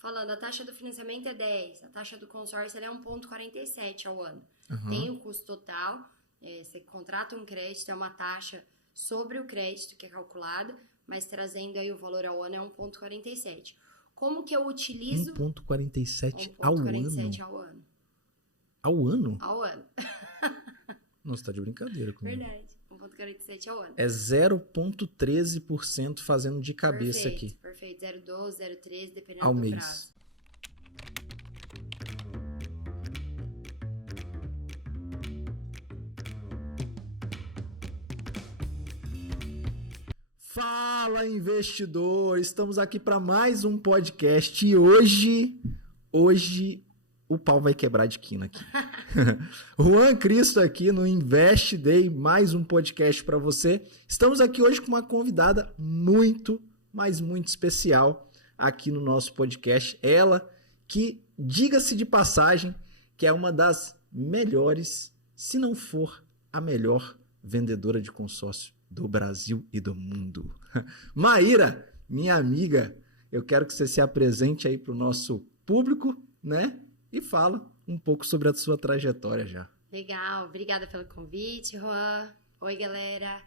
falando, a taxa do financiamento é 10, a taxa do consórcio é 1,47 ao ano. Uhum. Tem o custo total, você contrata um crédito, é uma taxa sobre o crédito que é calculada, mas trazendo aí o valor ao ano é 1,47. Como que eu utilizo... 1,47 ao ano? 1,47 ao ano. Ao ano? Ao ano. Nossa, tá de brincadeira comigo. Verdade. 1,47 ao ano. É 0,13% fazendo de cabeça aqui. Perfeito. 0,12, 0,13, dependendo ao do mês. prazo. Fala, investidor! Estamos aqui para mais um podcast e hoje o pau vai quebrar de quina aqui. Juan Cristo aqui no Invest Day, mais um podcast para você. Estamos aqui hoje com uma convidada muito, mas muito especial aqui no nosso podcast. Ela que, diga-se de passagem, que é uma das melhores, se não for a melhor vendedora de consórcio do Brasil e do mundo. Maíra, minha amiga, eu quero que você se apresente aí para o nosso público, né? E fala um pouco sobre a sua trajetória já. Legal, obrigada pelo convite, Juan. Oi, galera.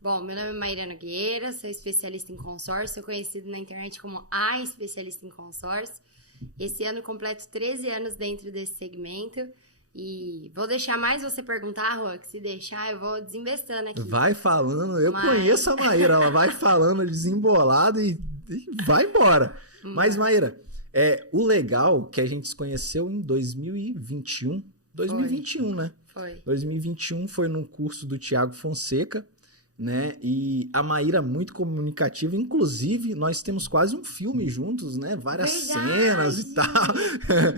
Bom, meu nome é Maíra Nogueira, sou especialista em consórcio, sou conhecida na internet como a especialista em consórcio. Esse ano completo 13 anos dentro desse segmento. E vou deixar mais você perguntar, Juan, que se deixar eu vou desinvestando aqui. Vai falando, eu conheço a Maíra, ela vai falando desembolado e vai embora. Mas, Maíra, o legal que a gente se conheceu em 2021, né? Foi. 2021 foi num curso do Thiago Fonseca, né? E a Maíra muito comunicativa, inclusive nós temos quase um filme juntos, né? Várias cenas e tal.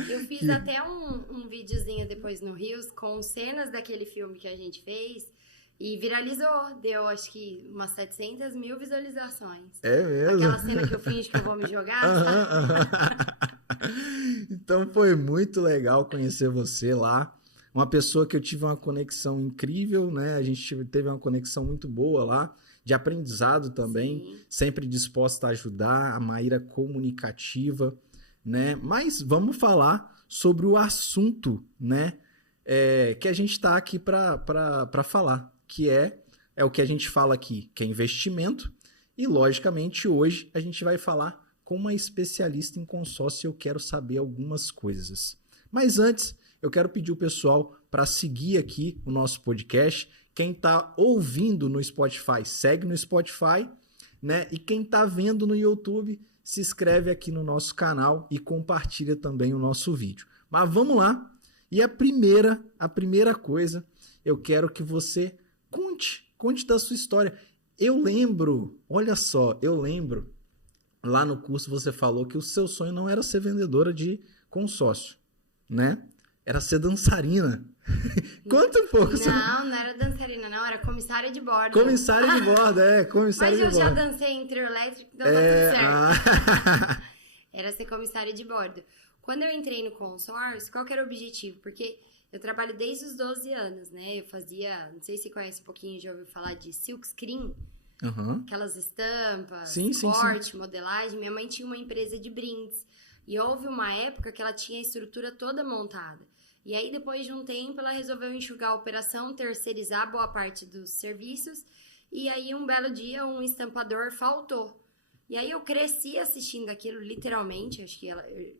Eu fiz até um videozinho depois no Reels com cenas daquele filme que a gente fez e viralizou, deu acho que umas 700 mil visualizações. É mesmo? Aquela cena que eu finjo que eu vou me jogar, sabe? Então foi muito legal conhecer você lá. Uma pessoa que eu tive uma conexão incrível, né? A gente teve uma conexão muito boa lá, de aprendizado também, Sim. sempre disposta a ajudar, a Maíra comunicativa, né? Mas vamos falar sobre o assunto, né? Que a gente está aqui para falar, que é o que a gente fala aqui, que é investimento, e logicamente hoje a gente vai falar com uma especialista em consórcio e eu quero saber algumas coisas. Mas antes, eu quero pedir o pessoal para seguir aqui o nosso podcast. Quem está ouvindo no Spotify, segue no Spotify, né? E quem está vendo no YouTube, se inscreve aqui no nosso canal e compartilha também o nosso vídeo. Mas vamos lá. E a primeira coisa, eu quero que você conte da sua história. Eu lembro lá no curso você falou que o seu sonho não era ser vendedora de consórcio, né? Era ser dançarina. Conta um pouco. Não era dançarina, não. Era comissária de bordo. Comissária de bordo, comissária de bordo. Mas eu já dancei em trio elétrico, então tá tudo certo. Era ser comissária de bordo. Quando eu entrei no consórcio, qual que era o objetivo? Porque eu trabalho desde os 12 anos, né? Eu fazia, não sei se você conhece um pouquinho, já ouviu falar de silkscreen. Uhum. Aquelas estampas, sim. modelagem. Minha mãe tinha uma empresa de brindes. E houve uma época que ela tinha a estrutura toda montada. E aí, depois de um tempo, ela resolveu enxugar a operação, terceirizar boa parte dos serviços. E aí, um belo dia, um estampador faltou. E aí, eu cresci assistindo aquilo, literalmente. Acho que eu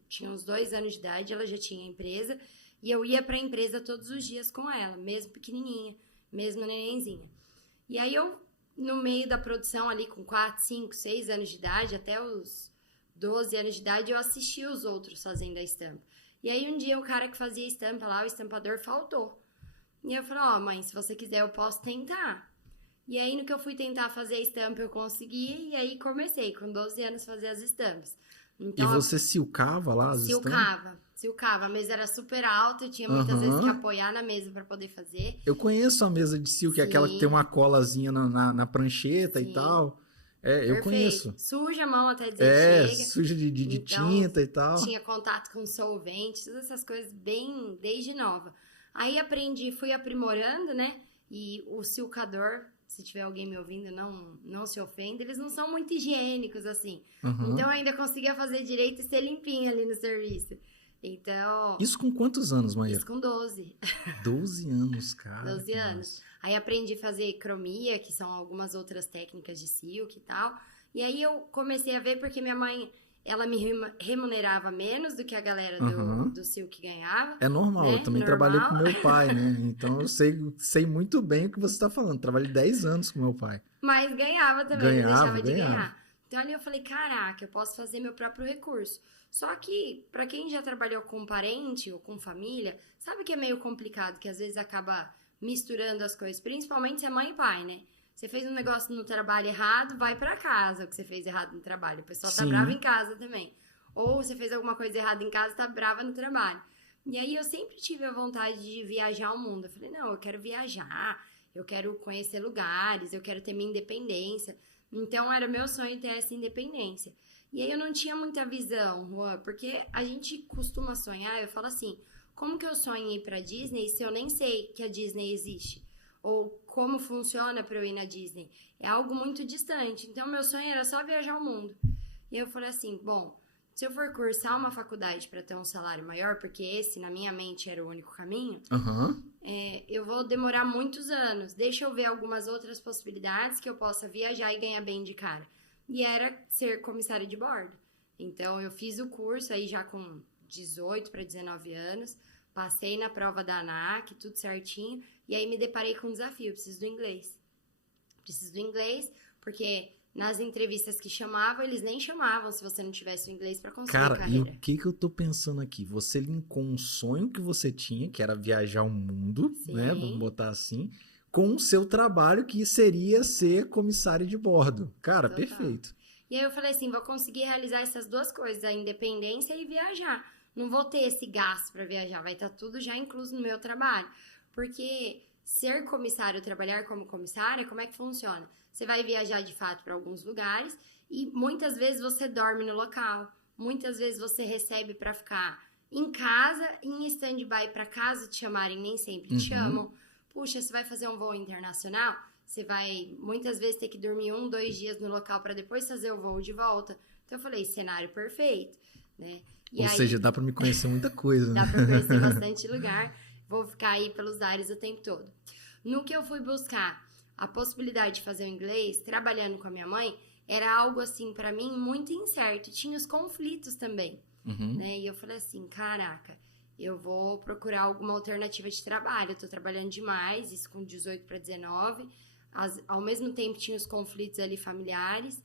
tinha uns 2 anos de idade, ela já tinha empresa. E eu ia para a empresa todos os dias com ela, mesmo pequenininha, mesmo nenenzinha. E aí, eu, no meio da produção ali, com 4, 5, 6 anos de idade, até os 12 anos de idade, eu assistia os outros fazendo a estampa. E aí, um dia, o cara que fazia a estampa lá, o estampador, faltou. E eu falei, mãe, se você quiser, eu posso tentar. E aí, no que eu fui tentar fazer a estampa, eu consegui. E aí, comecei, com 12 anos, a fazer as estampas. Então, e você silcava lá as estampas? Silcava. A mesa era super alta, eu tinha muitas vezes que apoiar na mesa para poder fazer. Eu conheço a mesa de silk, que é aquela que tem uma colazinha na prancheta e tal. Eu conheço. Suja a mão até dizer chega. Suja de então, tinta e tal. Tinha contato com solvente, todas essas coisas bem desde nova. Aí fui aprimorando, né? E o silcador se tiver alguém me ouvindo, não se ofenda, eles não são muito higiênicos, assim. Uhum. Então, eu ainda conseguia fazer direito e ser limpinha ali no serviço. Então... Isso com quantos anos, Maíra? Isso com 12. 12 anos, cara. 12 anos. Aí aprendi a fazer cromia, que são algumas outras técnicas de silk e tal. E aí eu comecei a ver porque minha mãe, ela me remunerava menos do que a galera do silk ganhava. É normal, né? Eu também trabalhei com meu pai, né? Então eu sei muito bem o que você está falando. Trabalhei 10 anos com meu pai. Mas ganhava também, não deixava de ganhar. Então ali eu falei, caraca, eu posso fazer meu próprio recurso. Só que, pra quem já trabalhou com parente ou com família, sabe que é meio complicado, que às vezes acaba misturando as coisas, principalmente se é mãe e pai, né? Você fez um negócio no trabalho errado, vai pra casa o que você fez errado no trabalho. O pessoal tá bravo em casa também. Ou você fez alguma coisa errada em casa, tá brava no trabalho. E aí eu sempre tive a vontade de viajar ao mundo. Eu falei, não, eu quero viajar, eu quero conhecer lugares, eu quero ter minha independência. Então era meu sonho ter essa independência. E aí eu não tinha muita visão, Juan, porque a gente costuma sonhar, eu falo assim, como que eu sonho em ir pra Disney se eu nem sei que a Disney existe? Ou como funciona pra eu ir na Disney? É algo muito distante. Então meu sonho era só viajar ao mundo. E eu falei assim, bom, se eu for cursar uma faculdade para ter um salário maior, porque esse, na minha mente, era o único caminho, eu vou demorar muitos anos. Deixa eu ver algumas outras possibilidades que eu possa viajar e ganhar bem de cara. E era ser comissária de bordo. Então, eu fiz o curso aí já com 18 para 19 anos, passei na prova da ANAC, tudo certinho, e aí me deparei com um desafio, preciso do inglês. Preciso do inglês, porque... nas entrevistas que chamavam, eles nem chamavam se você não tivesse o inglês pra conseguir carreira. Cara, e o que eu tô pensando aqui? Você linkou um sonho que você tinha, que era viajar o mundo, né? Vamos botar assim, com o seu trabalho, que seria ser comissária de bordo. Cara, total. Perfeito. E aí eu falei assim, vou conseguir realizar essas duas coisas, a independência e viajar. Não vou ter esse gasto pra viajar, vai estar tudo já incluso no meu trabalho. Porque ser comissário, trabalhar como comissária, como é que funciona? Você vai viajar de fato para alguns lugares e muitas vezes você dorme no local, muitas vezes você recebe para ficar em casa, em stand-by para caso te chamarem, nem sempre te chamam. Puxa, você vai fazer um voo internacional, você vai muitas vezes ter que dormir 1, 2 dias no local para depois fazer o voo de volta. Então eu falei, cenário perfeito, né? Ou seja, dá para me conhecer muita coisa. Dá para conhecer bastante lugar, vou ficar aí pelos ares o tempo todo. No que eu fui buscar a possibilidade de fazer o inglês, trabalhando com a minha mãe, era algo, assim, pra mim, muito incerto. Tinha os conflitos também, né? E eu falei assim, caraca, eu vou procurar alguma alternativa de trabalho. Eu tô trabalhando demais, isso com 18 para 19. Ao mesmo tempo, tinha os conflitos ali familiares.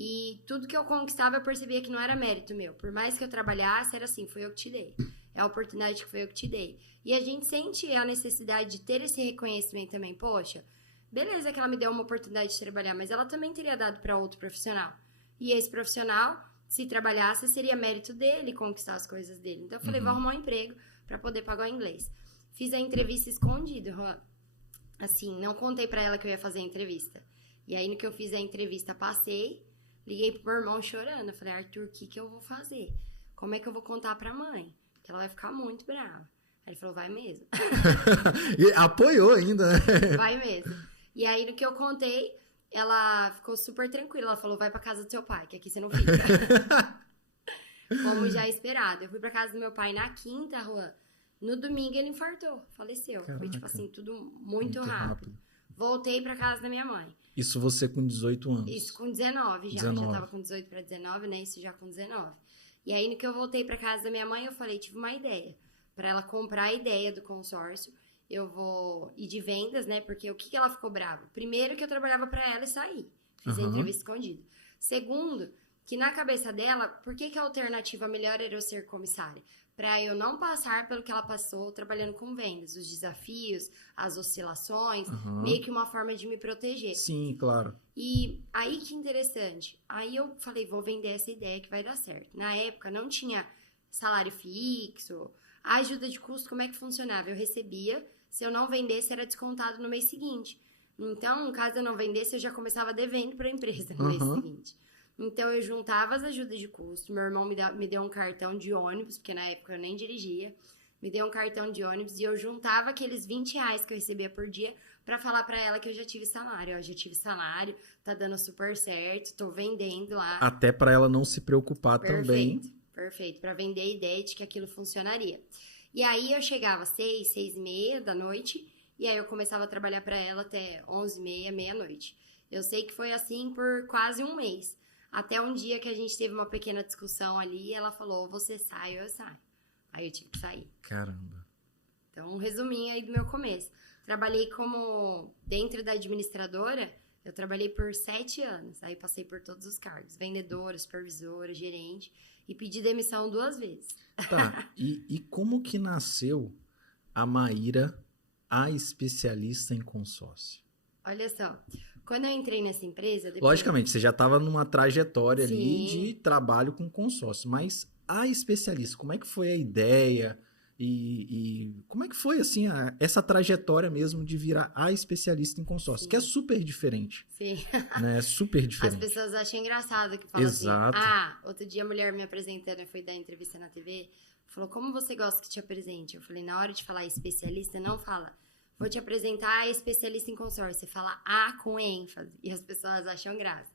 E tudo que eu conquistava, eu percebia que não era mérito meu. Por mais que eu trabalhasse, era assim, foi eu que te dei. É a oportunidade que foi eu que te dei. E a gente sente a necessidade de ter esse reconhecimento também. Poxa, beleza que ela me deu uma oportunidade de trabalhar, mas ela também teria dado para outro profissional. E esse profissional, se trabalhasse, seria mérito dele conquistar as coisas dele. Então eu falei, vou arrumar um emprego para poder pagar o inglês. Fiz a entrevista escondida, assim, não contei para ela que eu ia fazer a entrevista. E aí no que eu fiz a entrevista, passei, liguei pro meu irmão chorando. Eu falei, Arthur, o que eu vou fazer? Como é que eu vou contar pra mãe? Que ela vai ficar muito brava. Aí ele falou, vai mesmo. E apoiou ainda, né? Vai mesmo. E aí, no que eu contei, ela ficou super tranquila. Ela falou, vai pra casa do seu pai, que aqui você não fica. Como já esperado. Eu fui pra casa do meu pai na quinta, Juan. No domingo ele infartou, faleceu. Caraca. Foi tipo assim, tudo muito rápido. Voltei pra casa da minha mãe. Isso você com 18 anos? Isso com 19 já. 19. Já tava com 18 pra 19, né? Isso já com 19. E aí, no que eu voltei pra casa da minha mãe, eu falei, tive uma ideia. Pra ela comprar a ideia do consórcio. Eu vou ir de vendas, né? Porque o que ela ficou brava? Primeiro, que eu trabalhava pra ela e saí. Fiz a entrevista escondida. Segundo, que na cabeça dela, por que a alternativa melhor era eu ser comissária? Pra eu não passar pelo que ela passou trabalhando com vendas. Os desafios, as oscilações. Meio que uma forma de me proteger. Sim, claro. E aí, que interessante. Aí eu falei, vou vender essa ideia que vai dar certo. Na época, não tinha salário fixo. A ajuda de custo, como é que funcionava? Eu recebia... Se eu não vendesse, era descontado no mês seguinte. Então, caso eu não vendesse, eu já começava devendo para a empresa no mês seguinte. Então, eu juntava as ajudas de custo. Meu irmão me deu um cartão de ônibus, porque na época eu nem dirigia. Me deu um cartão de ônibus e eu juntava aqueles R$20 que eu recebia por dia pra falar pra ela que eu já tive salário. Ó, já tive salário, tá dando super certo, tô vendendo lá. Até para ela não se preocupar também. Perfeito. Pra vender a ideia de que aquilo funcionaria. E aí eu chegava às 6, 6h30 da noite, e aí eu começava a trabalhar pra ela até 11h30, meia-noite. Eu sei que foi assim por quase um mês. Até um dia que a gente teve uma pequena discussão ali, e ela falou, você sai ou eu saio. Aí eu tive que sair. Caramba. Então, um resuminho aí do meu começo. Trabalhei como, dentro da administradora, eu trabalhei por 7 anos. Aí passei por todos os cargos. Vendedora, supervisora, gerente. E pedi demissão 2 vezes. Tá, e como que nasceu a Maíra, a especialista em consórcio? Olha só, quando eu entrei nessa empresa... Depois... Logicamente, você já estava numa trajetória Sim. ali de trabalho com consórcio, mas a especialista, como é que foi a ideia e como é que foi, assim, essa trajetória mesmo de virar a especialista em consórcio, Sim. que é super diferente. Sim. Né? Super As diferente. pessoas acham engraçado que falam Exato. assim... outro dia a mulher me apresentando, eu fui dar entrevista na TV, falou, como você gosta que te apresente? Eu falei, na hora de falar especialista, não fala... Vou te apresentar a especialista em consórcio. Você fala A com ênfase. E as pessoas acham graça.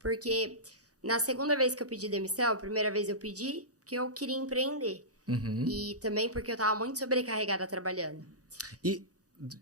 Porque na segunda vez que eu pedi demissão, a primeira vez eu pedi porque eu queria empreender. Uhum. E também porque eu tava muito sobrecarregada trabalhando. E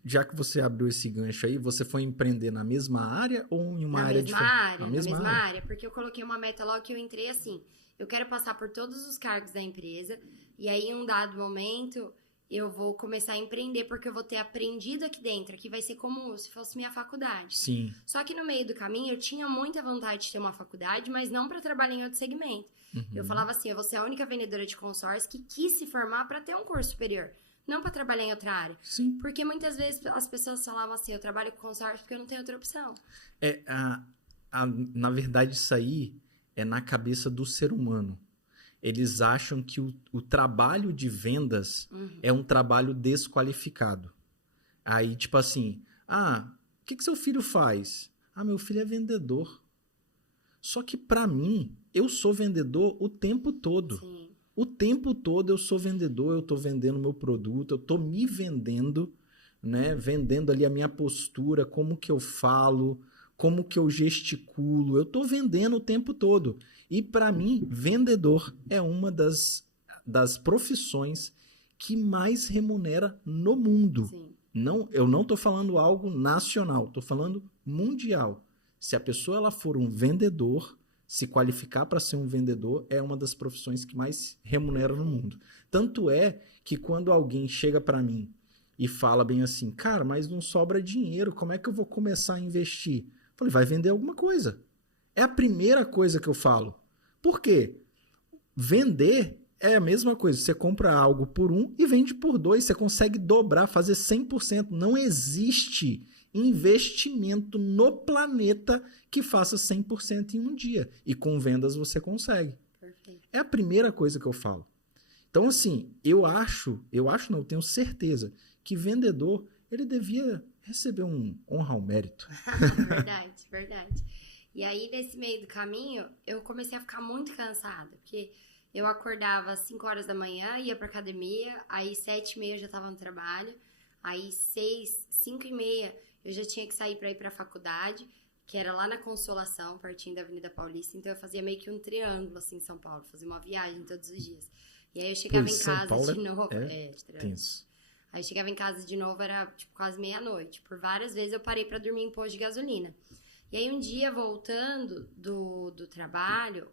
já que você abriu esse gancho aí, você foi empreender na mesma área ou em uma área diferente? Na mesma área. Porque eu coloquei uma meta logo que eu entrei assim. Eu quero passar por todos os cargos da empresa. E aí, em um dado momento... eu vou começar a empreender porque eu vou ter aprendido aqui dentro. Aqui vai ser como se fosse minha faculdade. Sim. Só que no meio do caminho eu tinha muita vontade de ter uma faculdade, mas não para trabalhar em outro segmento. Uhum. Eu falava assim, eu vou ser a única vendedora de consórcio que quis se formar para ter um curso superior. Não para trabalhar em outra área. Sim. Porque muitas vezes as pessoas falavam assim, eu trabalho com consórcio porque eu não tenho outra opção. Na verdade, isso aí é na cabeça do ser humano. Eles acham que o trabalho de vendas é um trabalho desqualificado. Aí, tipo assim, o que seu filho faz? Meu filho é vendedor. Só que pra mim, eu sou vendedor o tempo todo. Sim. O tempo todo eu sou vendedor, eu tô vendendo meu produto, eu tô me vendendo, né? Vendendo ali a minha postura, como que eu falo, como que eu gesticulo. Eu tô vendendo o tempo todo. E para mim, vendedor é uma das profissões que mais remunera no mundo. Sim. Não, eu não estou falando algo nacional, estou falando mundial. Se a pessoa ela for um vendedor, se qualificar para ser um vendedor, é uma das profissões que mais remunera no mundo. Tanto é que quando alguém chega para mim e fala bem assim, cara, mas não sobra dinheiro, como é que eu vou começar a investir? Eu falei, vai vender alguma coisa. É a primeira coisa que eu falo. Por quê? Vender é a mesma coisa. Você compra algo por 1 e vende por 2. Você consegue dobrar, fazer 100%. Não existe investimento no planeta que faça 100% em um dia. E com vendas você consegue. Perfeito. É a primeira coisa que eu falo. Então, assim, eu tenho certeza que vendedor, ele devia receber um honra ao mérito. Verdade. E aí, nesse meio do caminho, eu comecei a ficar muito cansada, porque eu acordava às 5 horas da manhã, ia pra academia, aí 7h30 eu já tava no trabalho, aí 5h30 eu já tinha que sair pra ir pra faculdade, que era lá na Consolação, pertinho da Avenida Paulista, então eu fazia meio que um triângulo, assim, em São Paulo, fazia uma viagem todos os dias. E aí eu chegava em casa de novo... tenso. Aí eu chegava em casa de novo, era tipo quase meia-noite. Por várias vezes eu parei pra dormir em posto de gasolina. E aí um dia, voltando do trabalho,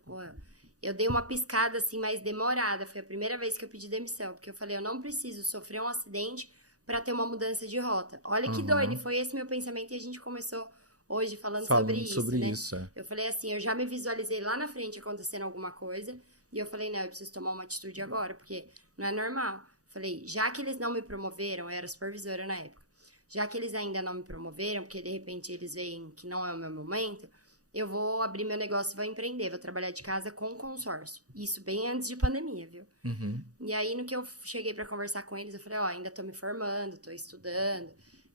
eu dei uma piscada assim mais demorada. Foi a primeira vez que eu pedi demissão, porque eu falei, eu não preciso sofrer um acidente pra ter uma mudança de rota. Olha que doido, e foi esse meu pensamento e a gente começou hoje falando sobre isso, né? Eu falei assim, eu já me visualizei lá na frente acontecendo alguma coisa, e eu falei, não, eu preciso tomar uma atitude agora, porque não é normal. Falei, já que eles não me promoveram, eu era supervisora na época, já que eles ainda não me promoveram, porque de repente eles veem que não é o meu momento, eu vou abrir meu negócio e vou empreender, vou trabalhar de casa com consórcio. Isso bem antes de pandemia, viu? Uhum. E aí, no que eu cheguei pra conversar com eles, eu falei, ainda tô me formando, tô estudando,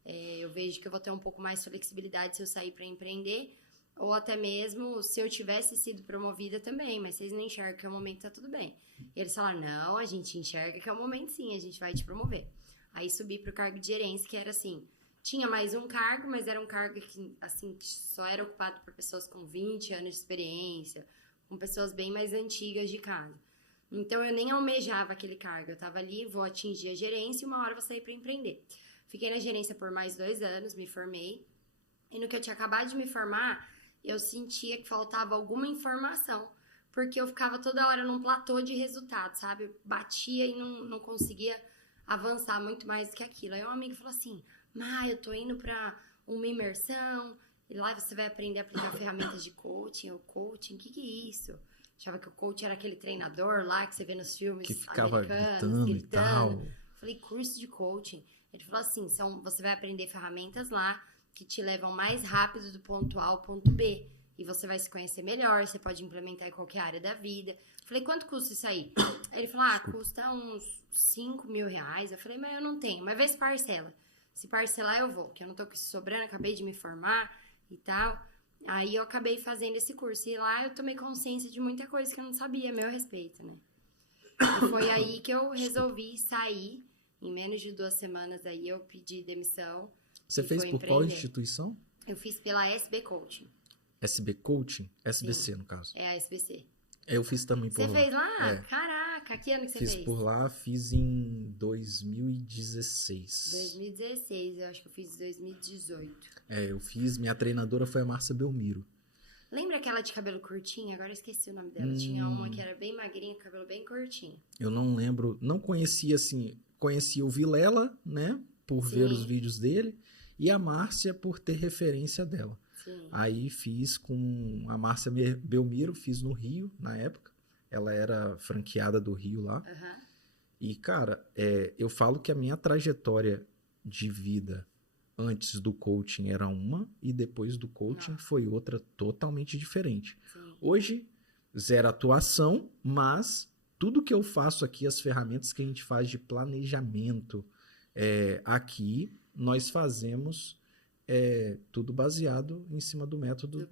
eu vejo que eu vou ter um pouco mais de flexibilidade se eu sair pra empreender, ou até mesmo se eu tivesse sido promovida também, mas vocês não enxergam que é o momento, tá tudo bem. E eles falaram, não, a gente enxerga que é o momento sim, a gente vai te promover. Aí subi pro cargo de gerência, que era assim, Tinha mais um cargo, mas era um cargo que, assim, que só era ocupado por pessoas com 20 anos de experiência, com pessoas bem mais antigas de casa. Então, eu nem almejava aquele cargo. Eu tava ali, vou atingir a gerência e uma hora vou sair para empreender. Fiquei na gerência por mais 2 anos, me formei. E no que eu tinha acabado de me formar, eu sentia que faltava alguma informação. Porque eu ficava toda hora num platô de resultado, sabe? Eu batia e não conseguia avançar muito mais do que aquilo. Aí um amigo falou assim, eu tô indo pra uma imersão, e lá você vai aprender a aplicar ferramentas de coaching. Eu, coaching? O que é isso? Achava que o coach era aquele treinador lá que você vê nos filmes que ficava americanos, gritando e tal. Falei, curso de coaching. Ele falou assim, você vai aprender ferramentas lá que te levam mais rápido do ponto A ao ponto B. E você vai se conhecer melhor, você pode implementar em qualquer área da vida. Falei, quanto custa isso aí? Aí ele falou, custa uns 5 mil reais. Eu falei, mas eu não tenho, mas vê se parcela. Se parcelar eu vou, que eu não tô com isso sobrando, acabei de me formar e tal. Aí eu acabei fazendo esse curso. E lá eu tomei consciência de muita coisa que eu não sabia a meu respeito, né? E foi aí que eu resolvi sair. Em menos de 2 semanas aí eu pedi demissão. Você fez por qual instituição? Eu fiz pela SB Coaching. SB Coaching? SBC, Sim, no caso. é a SBC. Eu fiz também por lá. Você fez lá? É. Caraca, que ano que você fez? Fiz por lá, fiz em 2016. 2016, eu acho que eu fiz em 2018. Eu fiz, minha treinadora foi a Márcia Belmiro. Lembra aquela de cabelo curtinho? Agora eu esqueci o nome dela. Tinha uma que era bem magrinha, cabelo bem curtinho. Eu não lembro, não conhecia assim, conhecia o Vilela, né, por ver os vídeos dele, e a Márcia por ter referência dela. Sim. Aí fiz com a Márcia Belmiro, fiz no Rio, na época. Ela era franqueada do Rio lá. Uhum. E, cara, eu falo que a minha trajetória de vida antes do coaching era uma e depois do coaching foi outra totalmente diferente. Sim. Hoje, zero atuação, mas tudo que eu faço aqui, as ferramentas que a gente faz de planejamento aqui, nós fazemos tudo baseado em cima do método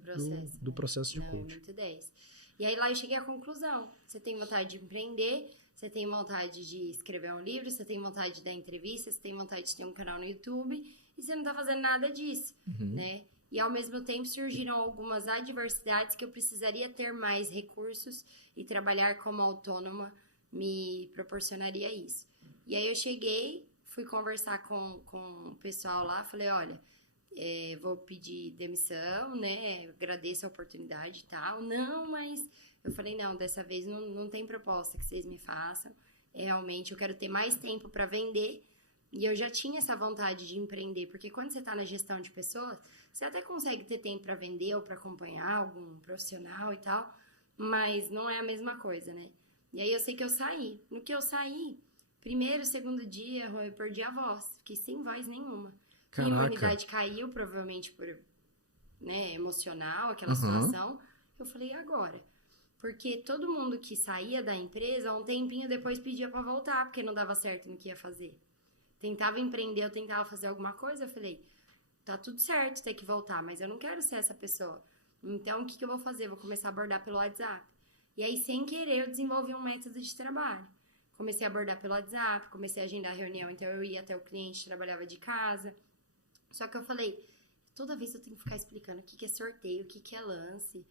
do processo de coaching. Muito 10. E aí lá eu cheguei à conclusão. Você tem vontade de empreender, você tem vontade de escrever um livro, você tem vontade de dar entrevista, você tem vontade de ter um canal no YouTube e você não tá fazendo nada disso, né? E ao mesmo tempo surgiram algumas adversidades que eu precisaria ter mais recursos e trabalhar como autônoma me proporcionaria isso. E aí eu cheguei, fui conversar com o pessoal lá, falei, olha, vou pedir demissão, né? Agradeço a oportunidade e tal. Não, mas eu falei, não, dessa vez não tem proposta que vocês me façam. Realmente eu quero ter mais tempo para vender. E eu já tinha essa vontade de empreender, porque quando você está na gestão de pessoas, você até consegue ter tempo para vender ou para acompanhar algum profissional e tal, mas não é a mesma coisa, né? E aí eu sei que eu saí. No que eu saí, primeiro, segundo dia, eu perdi a voz, fiquei sem voz nenhuma. Caraca. Minha imunidade caiu, provavelmente por, emocional, aquela situação. Eu falei, e agora? Porque todo mundo que saía da empresa, um tempinho depois pedia pra voltar, porque não dava certo no que ia fazer. Tentava empreender, eu tentava fazer alguma coisa, eu falei, tá tudo certo, tem que voltar, mas eu não quero ser essa pessoa. Então, o que eu vou fazer? Vou começar a abordar pelo WhatsApp. E aí, sem querer, eu desenvolvi um método de trabalho. Comecei a abordar pelo WhatsApp, comecei a agendar reunião, então eu ia até o cliente, trabalhava de casa. Só que eu falei, toda vez eu tenho que ficar explicando o que é sorteio, o que é lance.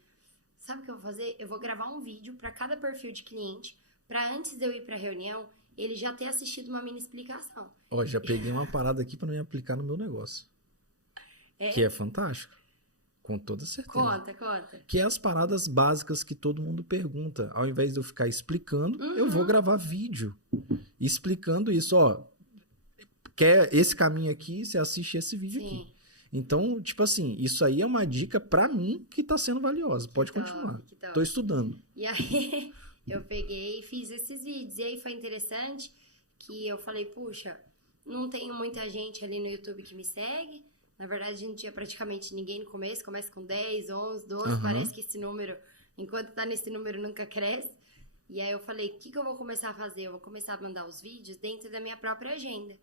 Sabe o que eu vou fazer? Eu vou gravar um vídeo para cada perfil de cliente, para antes de eu ir para a reunião, ele já ter assistido uma mini explicação. Ó, já peguei uma parada aqui para me aplicar no meu negócio. Que é fantástico. Com toda certeza. Conta. Que é as paradas básicas que todo mundo pergunta. Ao invés de eu ficar explicando, eu vou gravar vídeo explicando isso. Ó, quer esse caminho aqui, você assiste esse vídeo aqui. Então, tipo assim, isso aí é uma dica pra mim que tá sendo valiosa. Pode continuar. Tô estudando. E aí, eu peguei e fiz esses vídeos. E aí foi interessante que eu falei, puxa, não tenho muita gente ali no YouTube que me segue. Na verdade, não tinha praticamente ninguém no começo. Começa com 10, 11, 12. Parece que esse número, enquanto tá nesse número, nunca cresce. E aí eu falei, o que eu vou começar a fazer? Eu vou começar a mandar os vídeos dentro da minha própria agenda.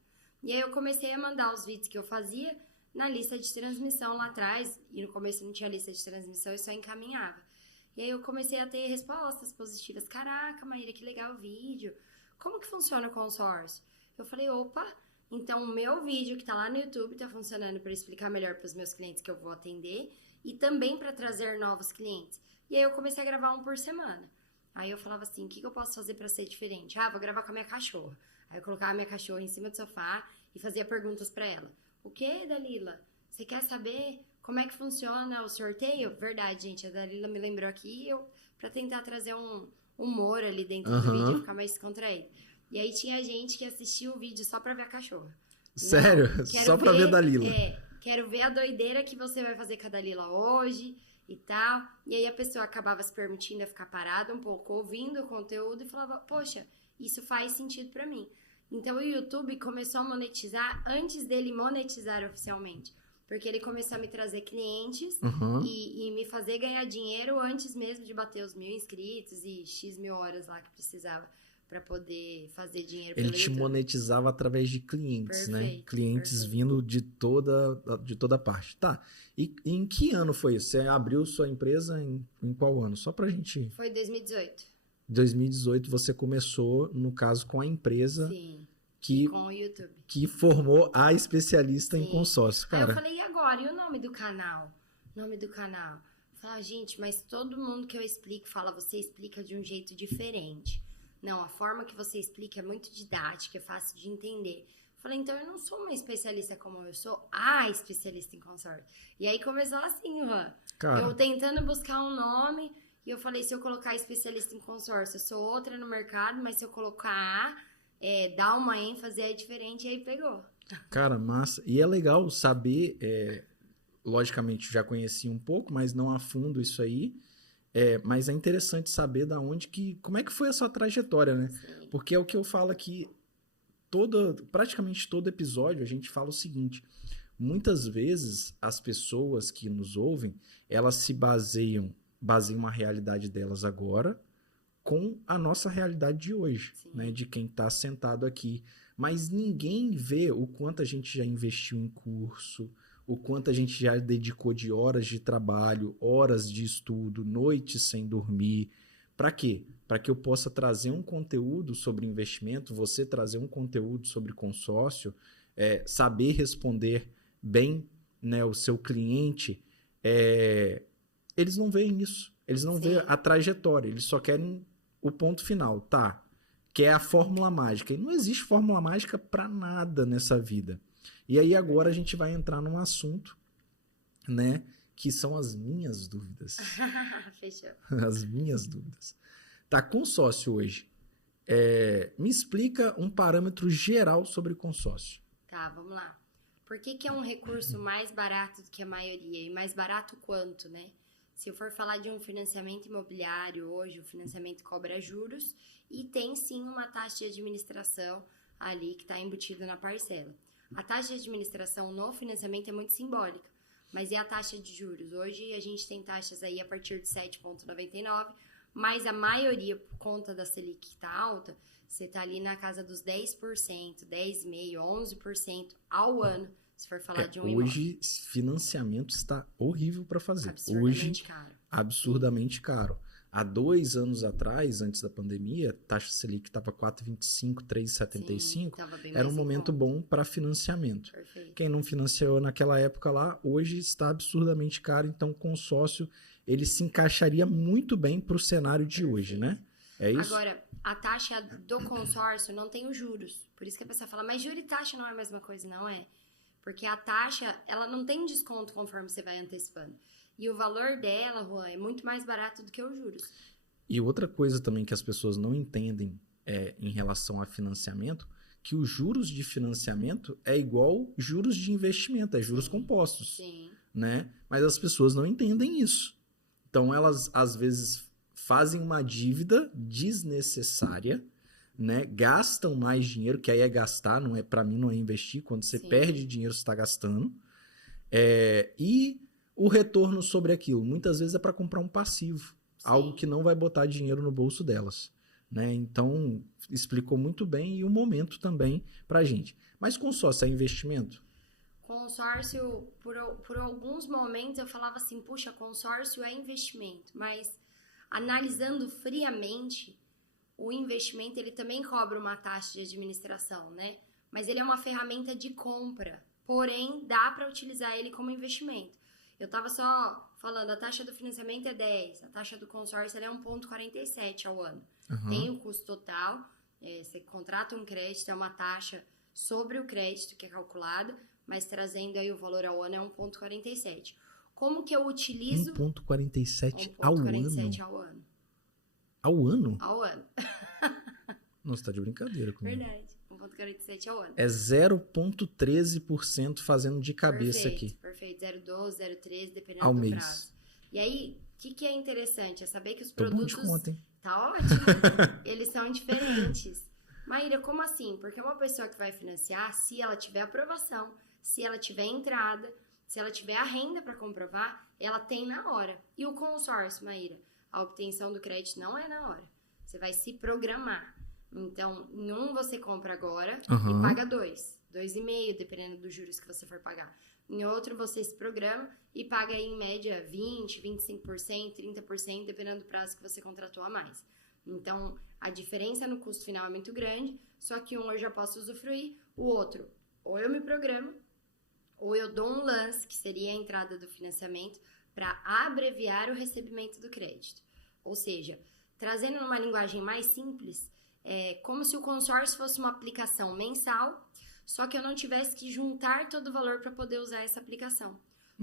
E aí eu comecei a mandar os vídeos que eu fazia na lista de transmissão lá atrás. E no começo não tinha lista de transmissão, eu só encaminhava. E aí eu comecei a ter respostas positivas. Caraca, Maíra, que legal o vídeo. Como que funciona o consórcio? Eu falei, opa, Então, o meu vídeo que tá lá no YouTube tá funcionando para explicar melhor para os meus clientes que eu vou atender e também para trazer novos clientes. E aí eu comecei a gravar um por semana. Aí eu falava assim, o que eu posso fazer para ser diferente? Vou gravar com a minha cachorra. Aí eu colocava a minha cachorra em cima do sofá e fazia perguntas para ela. O que, Dalila? Você quer saber como é que funciona o sorteio? Verdade, gente, a Dalila me lembrou aqui para tentar trazer um humor ali dentro do vídeo e ficar mais descontraído. E aí tinha gente que assistia o vídeo só pra ver a cachorra. Sério? Só pra ver a Dalila? Quero ver a doideira que você vai fazer com a Dalila hoje e tal. E aí a pessoa acabava se permitindo a ficar parada um pouco, ouvindo o conteúdo e falava, poxa, isso faz sentido pra mim. Então o YouTube começou a monetizar antes dele monetizar oficialmente. Porque ele começou a me trazer clientes e me fazer ganhar dinheiro antes mesmo de bater os 1.000 inscritos e X mil horas lá que precisava para poder fazer dinheiro pelo YouTube. Ele te monetizava através de clientes, perfeito, né? Clientes vindo de toda parte. Tá, e em que ano foi isso? Você abriu sua empresa em qual ano? Só pra gente... Foi 2018. 2018 você começou, no caso, com a empresa... Sim. Com o YouTube. Que formou a especialista em consórcio, cara. Aí eu falei, e agora? E o nome do canal? Nome do canal. Eu falei, gente, mas todo mundo que eu explico fala, você explica de um jeito diferente. Não, a forma que você explica é muito didática, é fácil de entender. Eu falei, então eu não sou uma especialista como eu sou a especialista em consórcio. E aí começou assim, Juan. Eu tentando buscar um nome, e eu falei, se eu colocar especialista em consórcio, eu sou outra no mercado, mas se eu colocar dar uma ênfase aí diferente, e aí pegou. Cara, massa. E é legal saber, logicamente já conheci um pouco, mas não a fundo isso aí, mas é interessante saber como é que foi a sua trajetória, né? Sim. Porque é o que eu falo aqui, praticamente todo episódio a gente fala o seguinte, muitas vezes as pessoas que nos ouvem, elas se baseiam a realidade delas agora, com a nossa realidade de hoje, né? De quem está sentado aqui. Mas ninguém vê o quanto a gente já investiu em curso, o quanto a gente já dedicou de horas de trabalho, horas de estudo, noites sem dormir. Para quê? Para que eu possa trazer um conteúdo sobre investimento, você trazer um conteúdo sobre consórcio, saber responder bem, né, o seu cliente. Eles não veem isso. Eles não veem a trajetória. Eles só querem o ponto final, tá? Que é a fórmula mágica. E não existe fórmula mágica para nada nessa vida. E aí agora a gente vai entrar num assunto, né? Que são as minhas dúvidas. Fechou. As minhas dúvidas. Tá, consórcio hoje. Me explica um parâmetro geral sobre consórcio. Tá, vamos lá. Por que é um recurso mais barato do que a maioria? E mais barato quanto, né? Se eu for falar de um financiamento imobiliário hoje, o financiamento cobra juros e tem sim uma taxa de administração ali que está embutida na parcela. A taxa de administração no financiamento é muito simbólica, mas e a taxa de juros? Hoje a gente tem taxas aí a partir de 7,99, mas a maioria, por conta da Selic que está alta, você está ali na casa dos 10%, 10,5%, 11% ao ano. Se for falar de um imóvel. Hoje, financiamento está horrível para fazer. Absurdamente caro. Absurdamente caro. Há 2 anos atrás, antes da pandemia, a taxa Selic estava 4,25, 3,75. Era um momento bom para financiamento. Perfeito. Quem não financiou naquela época lá, hoje está absurdamente caro. Então, o consórcio, ele se encaixaria muito bem para o cenário de hoje, né? É isso? Agora, a taxa do consórcio não tem os juros. Por isso que a pessoa fala, mas juro e taxa não é a mesma coisa. Não é. Porque a taxa, ela não tem desconto conforme você vai antecipando. E o valor dela, Juan, é muito mais barato do que os juros. E outra coisa também que as pessoas não entendem em relação a financiamento, que os juros de financiamento é igual juros de investimento, é juros compostos. Sim. Né? Mas as pessoas não entendem isso. Então, elas, às vezes, fazem uma dívida desnecessária, né? Gastam mais dinheiro, que aí é gastar, não é, para mim não é investir. Quando você perde dinheiro, você está gastando. E o retorno sobre aquilo, muitas vezes é para comprar um passivo, algo que não vai botar dinheiro no bolso delas, né? Então, explicou muito bem e o momento também pra gente. Mas consórcio é investimento? Consórcio, por alguns momentos eu falava assim, puxa, consórcio é investimento, mas analisando friamente, o investimento ele também cobra uma taxa de administração, né? mas ele é uma ferramenta de compra. Porém, dá para utilizar ele como investimento. Eu estava só falando, a taxa do financiamento é 10, a taxa do consórcio é 1,47 ao ano. Tem o custo total, você contrata um crédito, é uma taxa sobre o crédito que é calculada, mas trazendo aí o valor ao ano é 1,47. Como que eu utilizo... 1,47 ao ano? 1,47 ao ano. Ao ano? Ao ano. Nossa, tá de brincadeira comigo. Verdade. 1,47 ao ano. É 0,13% fazendo de cabeça aqui. Perfeito. 0,12, 0,13, dependendo ao do mês. prazo. E aí, o que é interessante? É saber que os Tô produtos... bom de conta, hein? Tá ótimo. Eles são diferentes. Maíra, como assim? Porque uma pessoa que vai financiar, se ela tiver aprovação, se ela tiver entrada, se ela tiver a renda para comprovar, ela tem na hora. E o consórcio, Maíra? A obtenção do crédito não é na hora. Você vai se programar. Então, em um você compra agora e paga 2,5, dependendo dos juros que você for pagar. Em outro você se programa e paga aí, em média 20%, 25%, 30%, dependendo do prazo que você contratou a mais. Então, a diferença no custo final é muito grande, só que um eu já posso usufruir, o outro, ou eu me programo, ou eu dou um lance, que seria a entrada do financiamento, para abreviar o recebimento do crédito. Ou seja, trazendo numa linguagem mais simples, é como se o consórcio fosse uma aplicação mensal, só que eu não tivesse que juntar todo o valor para poder usar essa aplicação.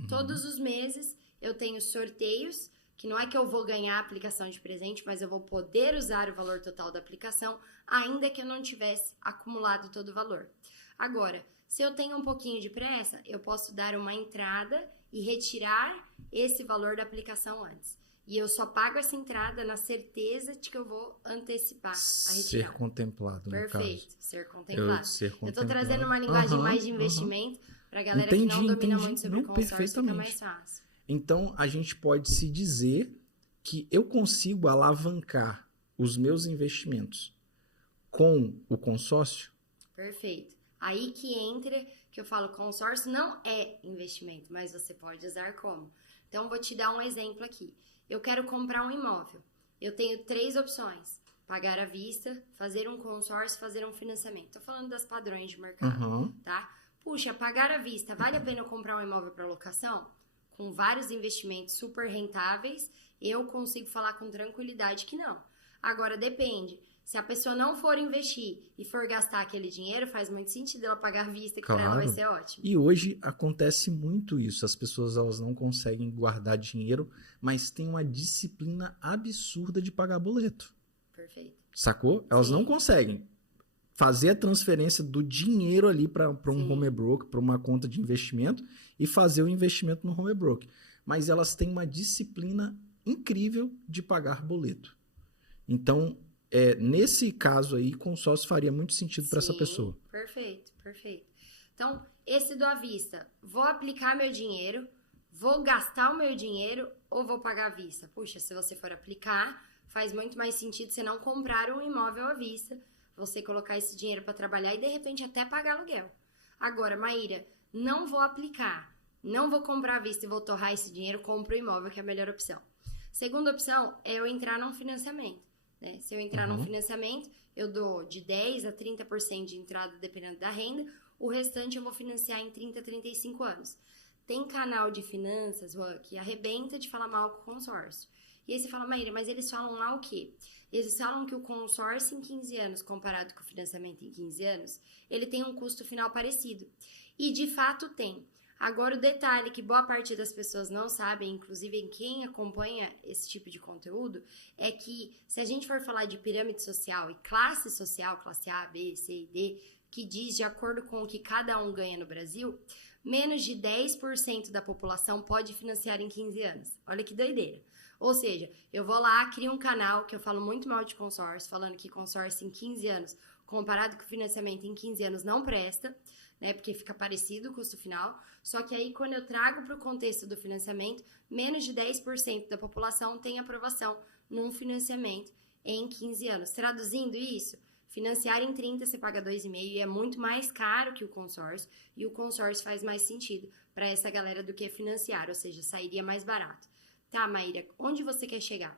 Todos os meses eu tenho sorteios, que não é que eu vou ganhar a aplicação de presente, mas eu vou poder usar o valor total da aplicação, ainda que eu não tivesse acumulado todo o valor. Agora, se eu tenho um pouquinho de pressa, eu posso dar uma entrada e retirar esse valor da aplicação antes. E eu só pago essa entrada na certeza de que eu vou antecipar a retirada. Ser contemplado, no caso. Perfeito, ser contemplado. Ser contemplado. Eu tô trazendo uma linguagem mais de investimento pra galera que não domina muito sobre o consórcio, fica mais fácil. Então, a gente pode se dizer que eu consigo alavancar os meus investimentos com o consórcio? Perfeito. Aí que entra, que eu falo, consórcio não é investimento, mas você pode usar como. Então, vou te dar um exemplo aqui. Eu quero comprar um imóvel. Eu tenho 3 opções. Pagar à vista, fazer um consórcio, fazer um financiamento. Tô falando das padrões de mercado, tá? Puxa, pagar à vista, vale a pena eu comprar um imóvel para locação? Com vários investimentos super rentáveis, eu consigo falar com tranquilidade que não. Agora, depende. Se a pessoa não for investir e for gastar aquele dinheiro, faz muito sentido ela pagar à vista, que para ela vai ser ótimo. E hoje acontece muito isso. As pessoas elas não conseguem guardar dinheiro, mas têm uma disciplina absurda de pagar boleto. Perfeito. Sacou? Elas não conseguem fazer a transferência do dinheiro ali para um home broker, para uma conta de investimento e fazer o investimento no home broker. Mas elas têm uma disciplina incrível de pagar boleto. Então, nesse caso aí, consórcio faria muito sentido para essa pessoa. Perfeito, perfeito. Então, esse do à vista, vou aplicar meu dinheiro, vou gastar o meu dinheiro ou vou pagar à vista? Puxa, se você for aplicar, faz muito mais sentido você não comprar um imóvel à vista, você colocar esse dinheiro para trabalhar e de repente até pagar aluguel. Agora, Maíra, não vou aplicar, não vou comprar à vista e vou torrar esse dinheiro, compro o imóvel, que é a melhor opção. Segunda opção é eu entrar num financiamento. Né? Se eu entrar num financiamento, eu dou de 10% a 30% de entrada, dependendo da renda, o restante eu vou financiar em 30 a 35 anos. Tem canal de finanças que arrebenta de falar mal com o consórcio. E aí você fala, Maíra, mas eles falam lá o quê? Eles falam que o consórcio em 15 anos, comparado com o financiamento em 15 anos, ele tem um custo final parecido. E de fato tem. Agora, o detalhe que boa parte das pessoas não sabem, inclusive em quem acompanha esse tipo de conteúdo, é que se a gente for falar de pirâmide social e classe social, classe A, B, C e D, que diz de acordo com o que cada um ganha no Brasil, menos de 10% da população pode financiar em 15 anos. Olha que doideira. Ou seja, eu vou lá, crio um canal que eu falo muito mal de consórcio, falando que consórcio em 15 anos, comparado com o financiamento em 15 anos, não presta, né? Porque fica parecido o custo final. Só que aí, quando eu trago para o contexto do financiamento, menos de 10% da população tem aprovação num financiamento em 15 anos. Traduzindo isso, financiar em 30 você paga 2,5 e é muito mais caro que o consórcio. E o consórcio faz mais sentido para essa galera do que financiar, ou seja, sairia mais barato. Tá, Maíra, onde você quer chegar?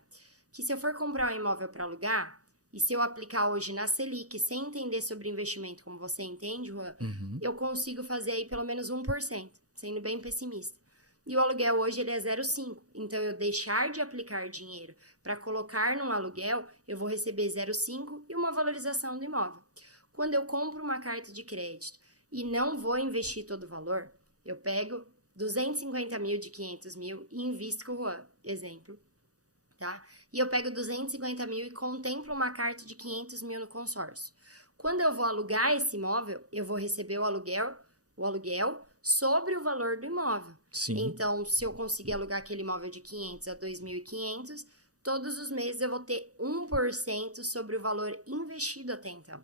Que se eu for comprar um imóvel para alugar, E se eu aplicar hoje na Selic, sem entender sobre investimento como você entende, Juan, eu consigo fazer aí pelo menos 1%, sendo bem pessimista. E o aluguel hoje ele é 0,5%. Então, eu deixar de aplicar dinheiro para colocar num aluguel, eu vou receber 0,5% e uma valorização do imóvel. Quando eu compro uma carta de crédito e não vou investir todo o valor, eu pego 250 mil de 500 mil e invisto com o Juan, exemplo, tá? E eu pego 250 mil e contemplo uma carta de 500 mil no consórcio. Quando eu vou alugar esse imóvel, eu vou receber o aluguel sobre o valor do imóvel. Sim. Então, se eu conseguir alugar aquele imóvel de 500 a 2.500, todos os meses eu vou ter 1% sobre o valor investido até então.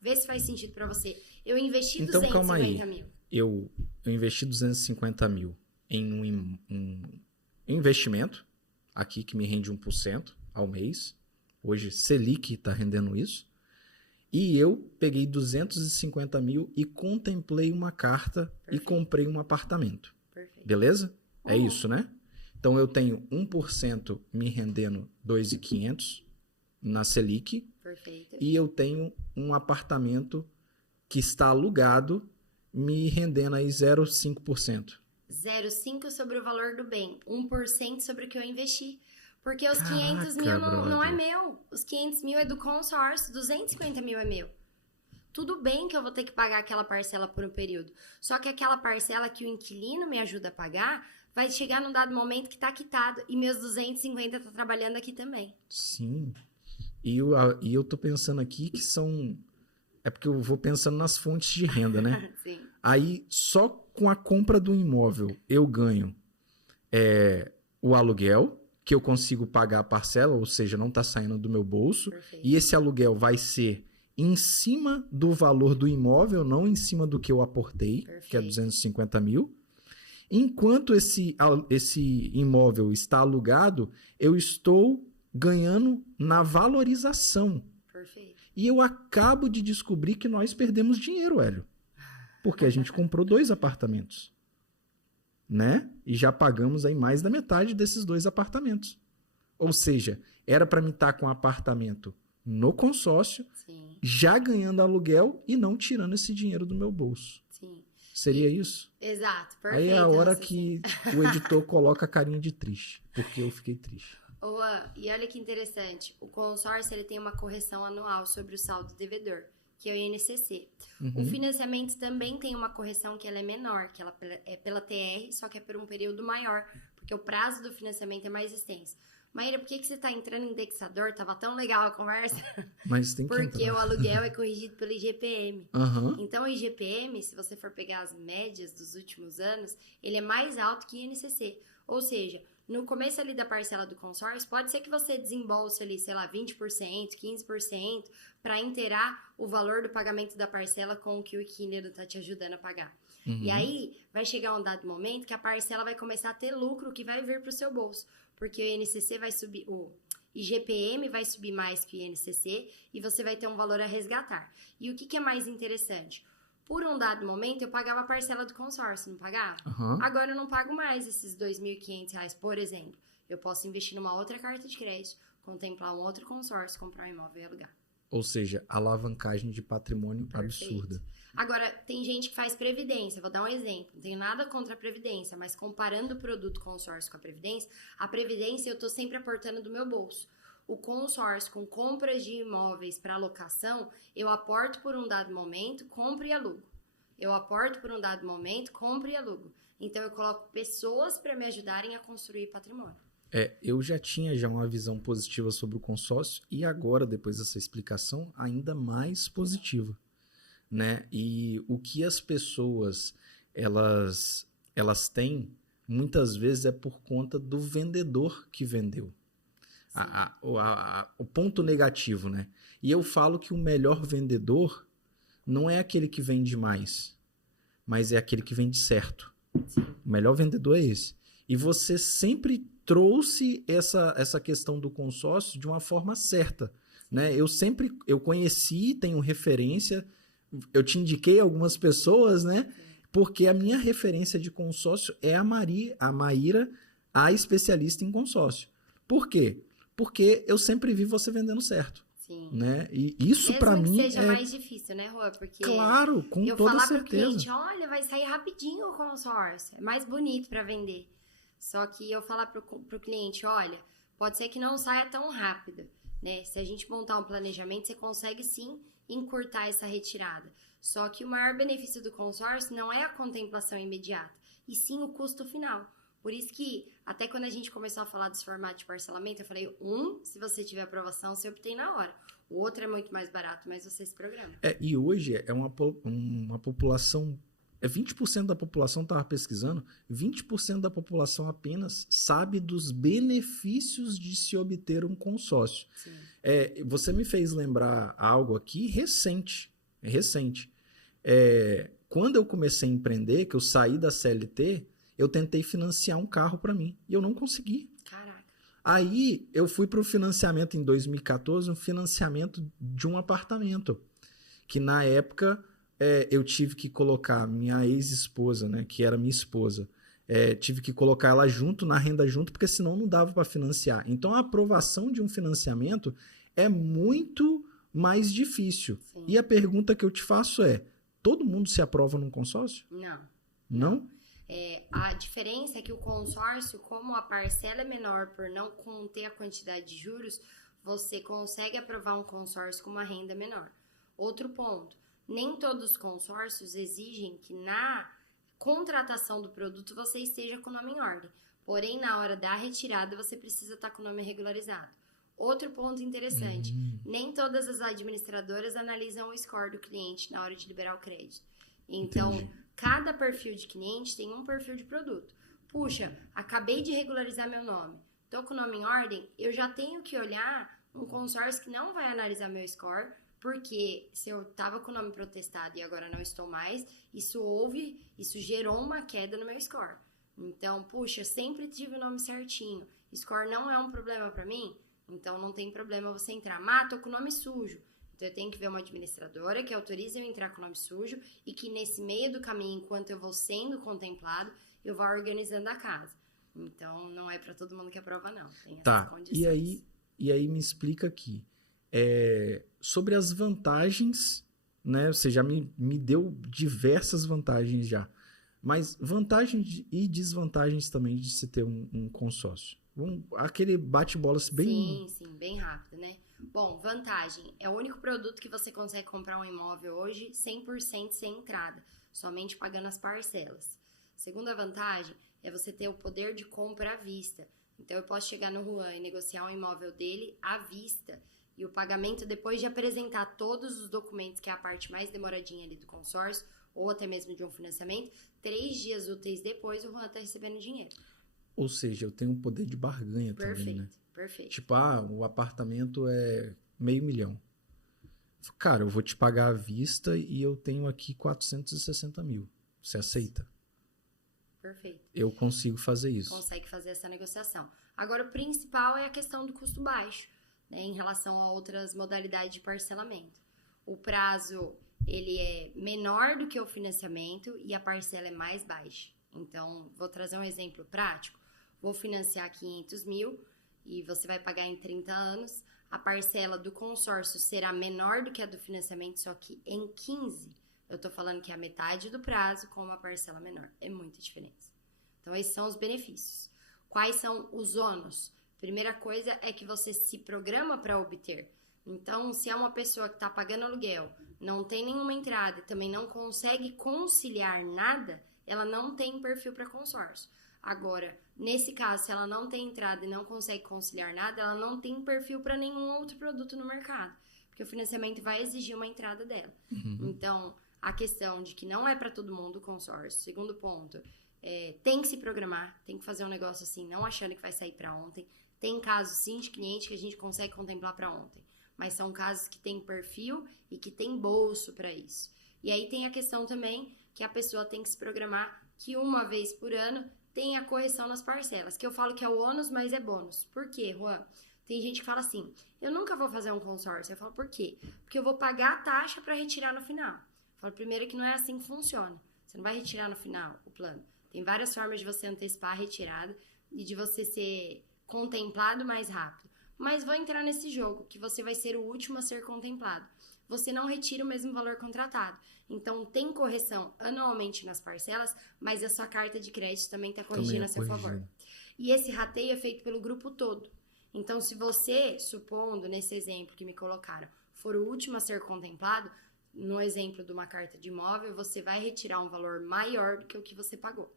Vê se faz sentido para você. Eu investi então, 250 mil. Eu investi 250 mil em um investimento, aqui que me rende 1% ao mês. Hoje, Selic está rendendo isso. E eu peguei 250 mil e contemplei uma carta e comprei um apartamento. Perfeito. Beleza? É isso, né? Então, eu tenho 1% me rendendo 2.500 na Selic. Perfeito. E eu tenho um apartamento que está alugado me rendendo aí 0,5%. 0,5% sobre o valor do bem. 1% sobre o que eu investi. Porque os Caraca, 500 mil não é brother. meu. Os 500 mil é do consórcio. 250 mil é meu. Tudo bem que eu vou ter que pagar aquela parcela por um período. Só que aquela parcela que o inquilino me ajuda a pagar vai chegar num dado momento que está quitado. E meus 250 tá trabalhando aqui também. Sim. E eu tô pensando aqui que são... É porque eu vou pensando nas fontes de renda, né? Sim. Aí, só com a compra do imóvel, eu ganho o aluguel, que eu consigo pagar a parcela, ou seja, não está saindo do meu bolso. Perfeito. E esse aluguel vai ser em cima do valor do imóvel, não em cima do que eu aportei, Perfeito. que é 250 mil. Enquanto esse imóvel está alugado, eu estou ganhando na valorização. Perfeito. E eu acabo de descobrir que nós perdemos dinheiro, Hélio. Porque a gente comprou 2 apartamentos. Né? E já pagamos aí mais da metade desses 2 apartamentos. Ou seja, era para mim estar com um apartamento no consórcio, Sim. já ganhando aluguel e não tirando esse dinheiro do meu bolso. Sim. Seria isso? Exato. Perfeito. Aí é a hora raciocínio. que o editor coloca a carinha de triste, porque eu fiquei triste. E olha que interessante, o consórcio ele tem uma correção anual sobre o saldo devedor, que é o INCC. O financiamento também tem uma correção que ela é menor, que ela é pela TR, só que é por um período maior, porque o prazo do financiamento é mais extenso. Maíra, por que você está entrando em indexador? Tava tão legal a conversa. Mas tem que Porque entrar. o aluguel é corrigido pelo IGPM. Aham. Então, o IGPM, se você for pegar as médias dos últimos anos, ele é mais alto que o INCC. Ou seja, no começo ali da parcela do consórcio, pode ser que você desembolse ali, sei lá, 20%, 15% para inteirar o valor do pagamento da parcela com o que o inquilino está te ajudando a pagar. E aí, vai chegar um dado momento que a parcela vai começar a ter lucro que vai vir para o seu bolso. Porque o INCC vai subir, o IGPM vai subir mais que o INCC e você vai ter um valor a resgatar. E o que é mais interessante? Por um dado momento, eu pagava a parcela do consórcio, não pagava? Aham. Agora eu não pago mais esses R$ 2.500, por exemplo. Eu posso investir numa outra carta de crédito, contemplar um outro consórcio, comprar um imóvel e alugar. Ou seja, alavancagem de patrimônio Perfeito. absurda. Agora, tem gente que faz previdência. Vou dar um exemplo. Não tenho nada contra a previdência, mas comparando o produto consórcio com a previdência eu estou sempre aportando do meu bolso. O consórcio com compras de imóveis para alocação, eu aporto por um dado momento, compro e alugo. Eu aporto por um dado momento, compro e alugo. Então, eu coloco pessoas para me ajudarem a construir patrimônio. Eu já tinha uma visão positiva sobre o consórcio e agora, depois dessa explicação, ainda mais positiva, né? E o que as pessoas elas têm, muitas vezes é por conta do vendedor que vendeu. O ponto negativo, né? E eu falo que o melhor vendedor não é aquele que vende mais, mas é aquele que vende certo. Sim. O melhor vendedor é esse. E você sempre trouxe essa questão do consórcio de uma forma certa, né? Eu conheci, tenho referência, eu te indiquei algumas pessoas, né? Porque a minha referência de consórcio é a Maíra, a especialista em consórcio. Por quê? Porque eu sempre vi você vendendo certo. Sim. né? E isso Mesmo para que mim seja é mais difícil, né, Rô? Porque claro, com eu toda falar pro certeza. cliente, olha, vai sair rapidinho o consórcio, é mais bonito para vender. Só que eu falar pro cliente, olha, pode ser que não saia tão rápido, né? Se a gente montar um planejamento, você consegue sim encurtar essa retirada. Só que o maior benefício do consórcio não é a contemplação imediata, e sim o custo final. Por isso que, até quando a gente começou a falar dos formatos de parcelamento, eu falei, se você tiver aprovação, você obtém na hora. O outro é muito mais barato, mas você se programa. E hoje é uma população. 20% da população, estava pesquisando, 20% da população apenas sabe dos benefícios de se obter um consórcio. Sim. Você me fez lembrar algo aqui recente. Quando eu comecei a empreender, que eu saí da CLT, eu tentei financiar um carro para mim e eu não consegui. Caraca. Aí eu fui para o financiamento em 2014, um financiamento de um apartamento, que na época eu tive que colocar minha ex-esposa, né, que era minha esposa, tive que colocar ela junto, na renda junto, porque senão não dava para financiar. Então a aprovação de um financiamento é muito mais difícil. Sim. E a pergunta que eu te faço é, todo mundo se aprova num consórcio? Não. Não? A diferença é que o consórcio, como a parcela é menor por não conter a quantidade de juros, você consegue aprovar um consórcio com uma renda menor. Outro ponto, nem todos os consórcios exigem que na contratação do produto você esteja com o nome em ordem. Porém, na hora da retirada, você precisa estar com o nome regularizado. Outro ponto interessante, nem todas as administradoras analisam o score do cliente na hora de liberar o crédito. Então, cada perfil de cliente tem um perfil de produto. Puxa, acabei de regularizar meu nome, estou com o nome em ordem, eu já tenho que olhar um consórcio que não vai analisar meu score, porque se eu estava com o nome protestado e agora não estou mais, isso gerou uma queda no meu score. Então, puxa, sempre tive o nome certinho, score não é um problema para mim, então não tem problema você entrar. Tô com o nome sujo. Então, eu tenho que ver uma administradora que autorize eu entrar com o nome sujo e que nesse meio do caminho, enquanto eu vou sendo contemplado, eu vá organizando a casa. Então, não é para todo mundo que aprova, não. Tem essas condições. E aí me explica aqui. Sobre as vantagens, né? Você já me deu diversas vantagens já. Mas vantagens e desvantagens também de se ter um consórcio. Aquele bate-bola bem... Sim, bem rápido, né? Bom, vantagem. É o único produto que você consegue comprar um imóvel hoje 100% sem entrada, somente pagando as parcelas. Segunda vantagem é você ter o poder de compra à vista. Então, eu posso chegar no Juan e negociar um imóvel dele à vista. E o pagamento, depois de apresentar todos os documentos, que é a parte mais demoradinha ali do consórcio, ou até mesmo de um financiamento, 3 dias úteis depois, o Juan está recebendo dinheiro. Ou seja, eu tenho um poder de barganha também, né? Perfeito. Tipo, o apartamento é $500.000. Cara, eu vou te pagar à vista e eu tenho aqui 460 mil. Você aceita? Perfeito. Eu consigo fazer isso. Consegue fazer essa negociação. Agora, o principal é a questão do custo baixo, né, em relação a outras modalidades de parcelamento. O prazo, ele é menor do que o financiamento e a parcela é mais baixa. Então, vou trazer um exemplo prático. Vou financiar 500 mil e você vai pagar em 30 anos. A parcela do consórcio será menor do que a do financiamento, só que em 15, eu estou falando que é a metade do prazo com uma parcela menor. É muita diferença. Então, esses são os benefícios. Quais são os ônus? Primeira coisa é que você se programa para obter. Então, se é uma pessoa que está pagando aluguel, não tem nenhuma entrada e também não consegue conciliar nada, ela não tem perfil para consórcio. Agora, nesse caso, se ela não tem entrada e não consegue conciliar nada, ela não tem perfil para nenhum outro produto no mercado, porque o financiamento vai exigir uma entrada dela. Então, a questão de que não é para todo mundo o consórcio. Segundo ponto, tem que se programar, tem que fazer um negócio assim, não achando que vai sair para ontem. Tem casos, sim, de cliente que a gente consegue contemplar para ontem, mas são casos que tem perfil e que tem bolso para isso. E aí tem a questão também que a pessoa tem que se programar que uma vez por ano tem a correção nas parcelas, que eu falo que é o ônus, mas é bônus. Por quê, Juan? Tem gente que fala assim, eu nunca vou fazer um consórcio. Eu falo, por quê? Porque eu vou pagar a taxa para retirar no final. Eu falo, primeiro que não é assim que funciona. Você não vai retirar no final o plano. Tem várias formas de você antecipar a retirada e de você ser contemplado mais rápido. Mas vou entrar nesse jogo, que você vai ser o último a ser contemplado. Você não retira o mesmo valor contratado. Então, tem correção anualmente nas parcelas, mas a sua carta de crédito também está corrigindo a seu favor. E esse rateio é feito pelo grupo todo. Então, se você, supondo, nesse exemplo que me colocaram, for o último a ser contemplado, no exemplo de uma carta de imóvel, você vai retirar um valor maior do que o que você pagou.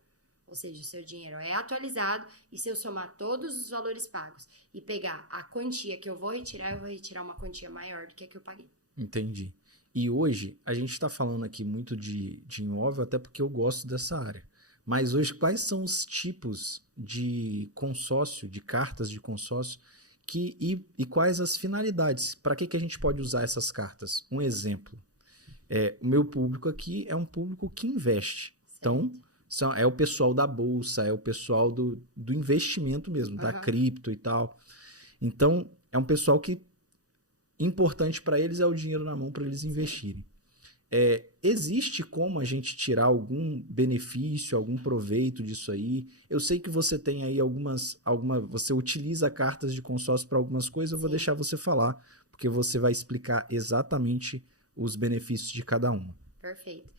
Ou seja, o seu dinheiro é atualizado e se eu somar todos os valores pagos e pegar a quantia que eu vou retirar uma quantia maior do que a que eu paguei. Entendi. E hoje, a gente está falando aqui muito de imóvel, até porque eu gosto dessa área. Mas hoje, quais são os tipos de consórcio, de cartas de consórcio, e quais as finalidades? Para que a gente pode usar essas cartas? Um exemplo. O meu público aqui é um público que investe. Certo. Então, é o pessoal da bolsa, é o pessoal do investimento mesmo, da cripto e tal. Então, é um pessoal que importante para eles é o dinheiro na mão para eles investirem. Existe como a gente tirar algum benefício, algum proveito disso aí? Eu sei que você tem aí você utiliza cartas de consórcio para algumas coisas, eu vou deixar você falar, porque você vai explicar exatamente os benefícios de cada uma. Perfeito.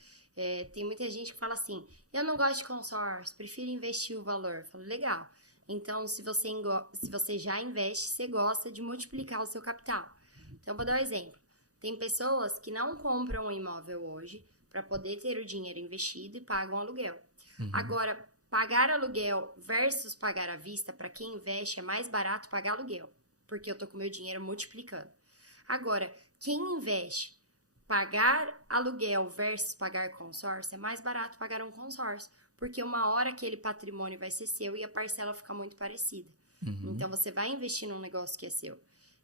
Tem muita gente que fala assim, eu não gosto de consórcio, prefiro investir o valor. Eu falo, legal. Então, se você já investe, você gosta de multiplicar o seu capital. Então, vou dar um exemplo. Tem pessoas que não compram um imóvel hoje para poder ter o dinheiro investido e pagam aluguel. Agora, pagar aluguel versus pagar à vista, para quem investe, é mais barato pagar aluguel, porque eu tô com meu dinheiro multiplicando. Agora, quem investe, pagar aluguel versus pagar consórcio, é mais barato pagar um consórcio, porque uma hora aquele patrimônio vai ser seu e a parcela fica muito parecida. Então, você vai investir num negócio que é seu.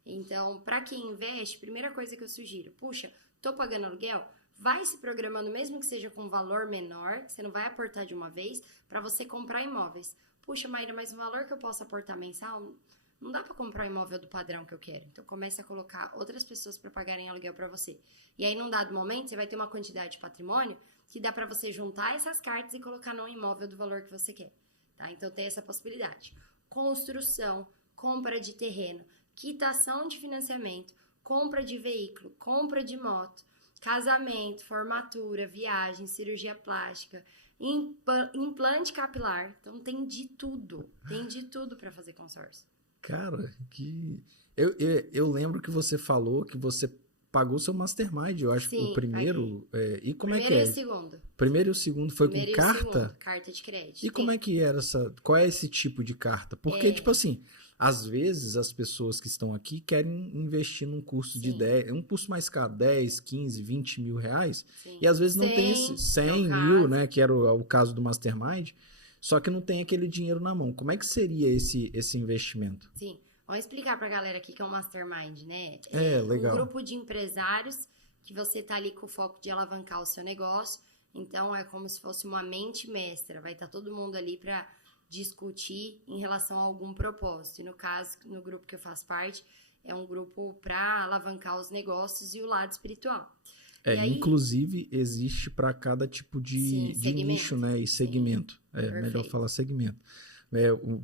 Então, para quem investe, primeira coisa que eu sugiro, puxa, tô pagando aluguel, vai se programando, mesmo que seja com um valor menor, que você não vai aportar de uma vez, para você comprar imóveis. Puxa, Maíra, mas o valor que eu posso aportar mensal, não dá para comprar o imóvel do padrão que eu quero. Então, comece a colocar outras pessoas para pagarem aluguel para você. E aí, num dado momento, você vai ter uma quantidade de patrimônio que dá para você juntar essas cartas e colocar num imóvel do valor que você quer. Tá? Então, tem essa possibilidade. Construção, compra de terreno, quitação de financiamento, compra de veículo, compra de moto, casamento, formatura, viagem, cirurgia plástica, implante capilar. Então, tem de tudo para fazer consórcio. Cara, eu lembro que você falou que você pagou seu Mastermind, eu acho. Sim, o primeiro. E como é que é? Primeiro e o segundo. Primeiro e o segundo foi com carta? Segundo, carta de crédito. E como é que era qual é esse tipo de carta? Porque, tipo assim, às vezes as pessoas que estão aqui querem investir num curso de 10, um curso mais caro, 10, 15, 20 mil reais. Sim. E às vezes não tem esse 100 mil, né? Que era o caso do Mastermind. Só que não tem aquele dinheiro na mão. Como é que seria esse investimento? Sim. Vamos explicar pra galera aqui que é um Mastermind, né? Legal. Um grupo de empresários que você tá ali com o foco de alavancar o seu negócio. Então, é como se fosse uma mente mestra. Vai estar todo mundo ali pra discutir em relação a algum propósito. E no caso, no grupo que eu faço parte, é um grupo pra alavancar os negócios e o lado espiritual. Inclusive, existe para cada tipo de nicho, né? E segmento. Melhor falar segmento.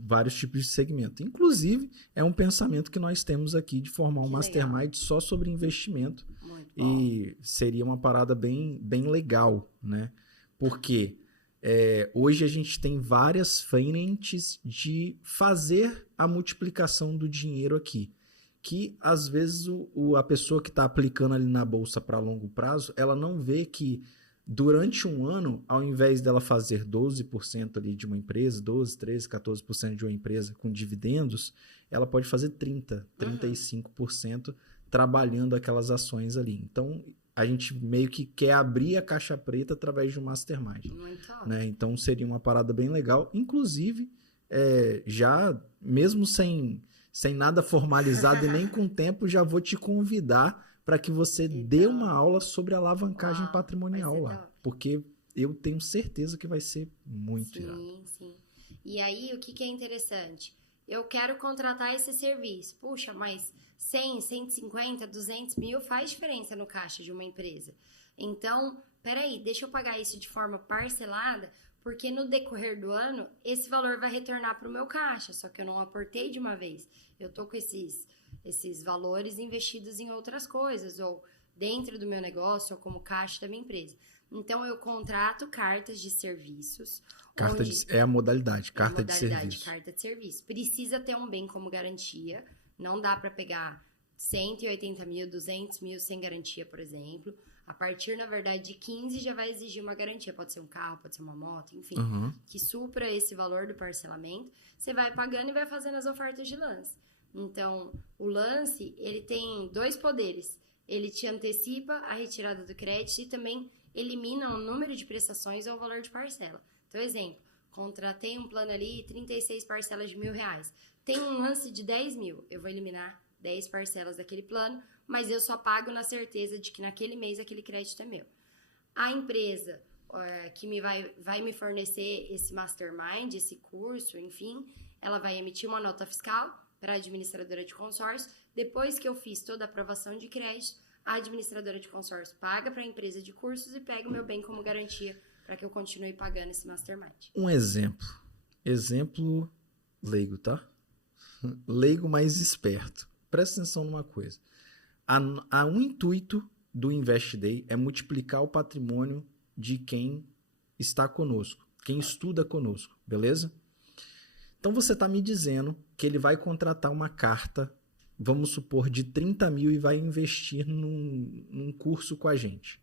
Vários tipos de segmento. Inclusive, é um pensamento que nós temos aqui de formar um Mastermind só sobre investimento. Muito bom. E seria uma parada bem, bem legal, né? Porque hoje a gente tem várias frentes de fazer a multiplicação do dinheiro aqui. Que, às vezes, a pessoa que está aplicando ali na bolsa para longo prazo, ela não vê que durante um ano, ao invés dela fazer 12% ali de uma empresa, 12, 13, 14% de uma empresa com dividendos, ela pode fazer 30%, 35% trabalhando aquelas ações ali. Então, a gente meio que quer abrir a caixa preta através de um Mastermind. Muito né? Então, seria uma parada bem legal. Inclusive, já mesmo sem nada formalizado e nem com tempo, já vou te convidar para que você dê uma aula sobre alavancagem patrimonial lá. Porque eu tenho certeza que vai ser muito irado. Sim. E aí, o que é interessante? Eu quero contratar esse serviço. Puxa, mas 100, 150, 200 mil faz diferença no caixa de uma empresa. Então, peraí, deixa eu pagar isso de forma parcelada, porque no decorrer do ano, esse valor vai retornar para o meu caixa, só que eu não aportei de uma vez. Eu tô com esses esses valores investidos em outras coisas, ou dentro do meu negócio, ou como caixa da minha empresa. Então, eu contrato cartas de serviços. É a modalidade, carta de serviço. Carta de serviço. Precisa ter um bem como garantia. Não dá para pegar 180 mil, 200 mil sem garantia, por exemplo. A partir, na verdade, de 15 já vai exigir uma garantia. Pode ser um carro, pode ser uma moto, enfim. Que supra esse valor do parcelamento. Você vai pagando e vai fazendo as ofertas de lance. Então, o lance, ele tem 2 poderes. Ele te antecipa a retirada do crédito e também elimina o número de prestações ou o valor de parcela. Então, exemplo, contratei um plano ali, 36 parcelas de R$1.000. Tem um lance de 10 mil. Eu vou eliminar 10 parcelas daquele plano, mas eu só pago na certeza de que naquele mês aquele crédito é meu. A empresa que vai me fornecer esse mastermind, esse curso, enfim, ela vai emitir uma nota fiscal para a administradora de consórcio. Depois que eu fiz toda a aprovação de crédito, a administradora de consórcio paga para a empresa de cursos e pega o meu bem como garantia para que eu continue pagando esse mastermind. Um exemplo leigo, tá? Leigo, mais esperto. Presta atenção numa coisa. Um intuito do Invest Day é multiplicar o patrimônio de quem está conosco, quem estuda conosco, beleza? Então você está me dizendo que ele vai contratar uma carta, vamos supor, de 30 mil e vai investir num curso com a gente.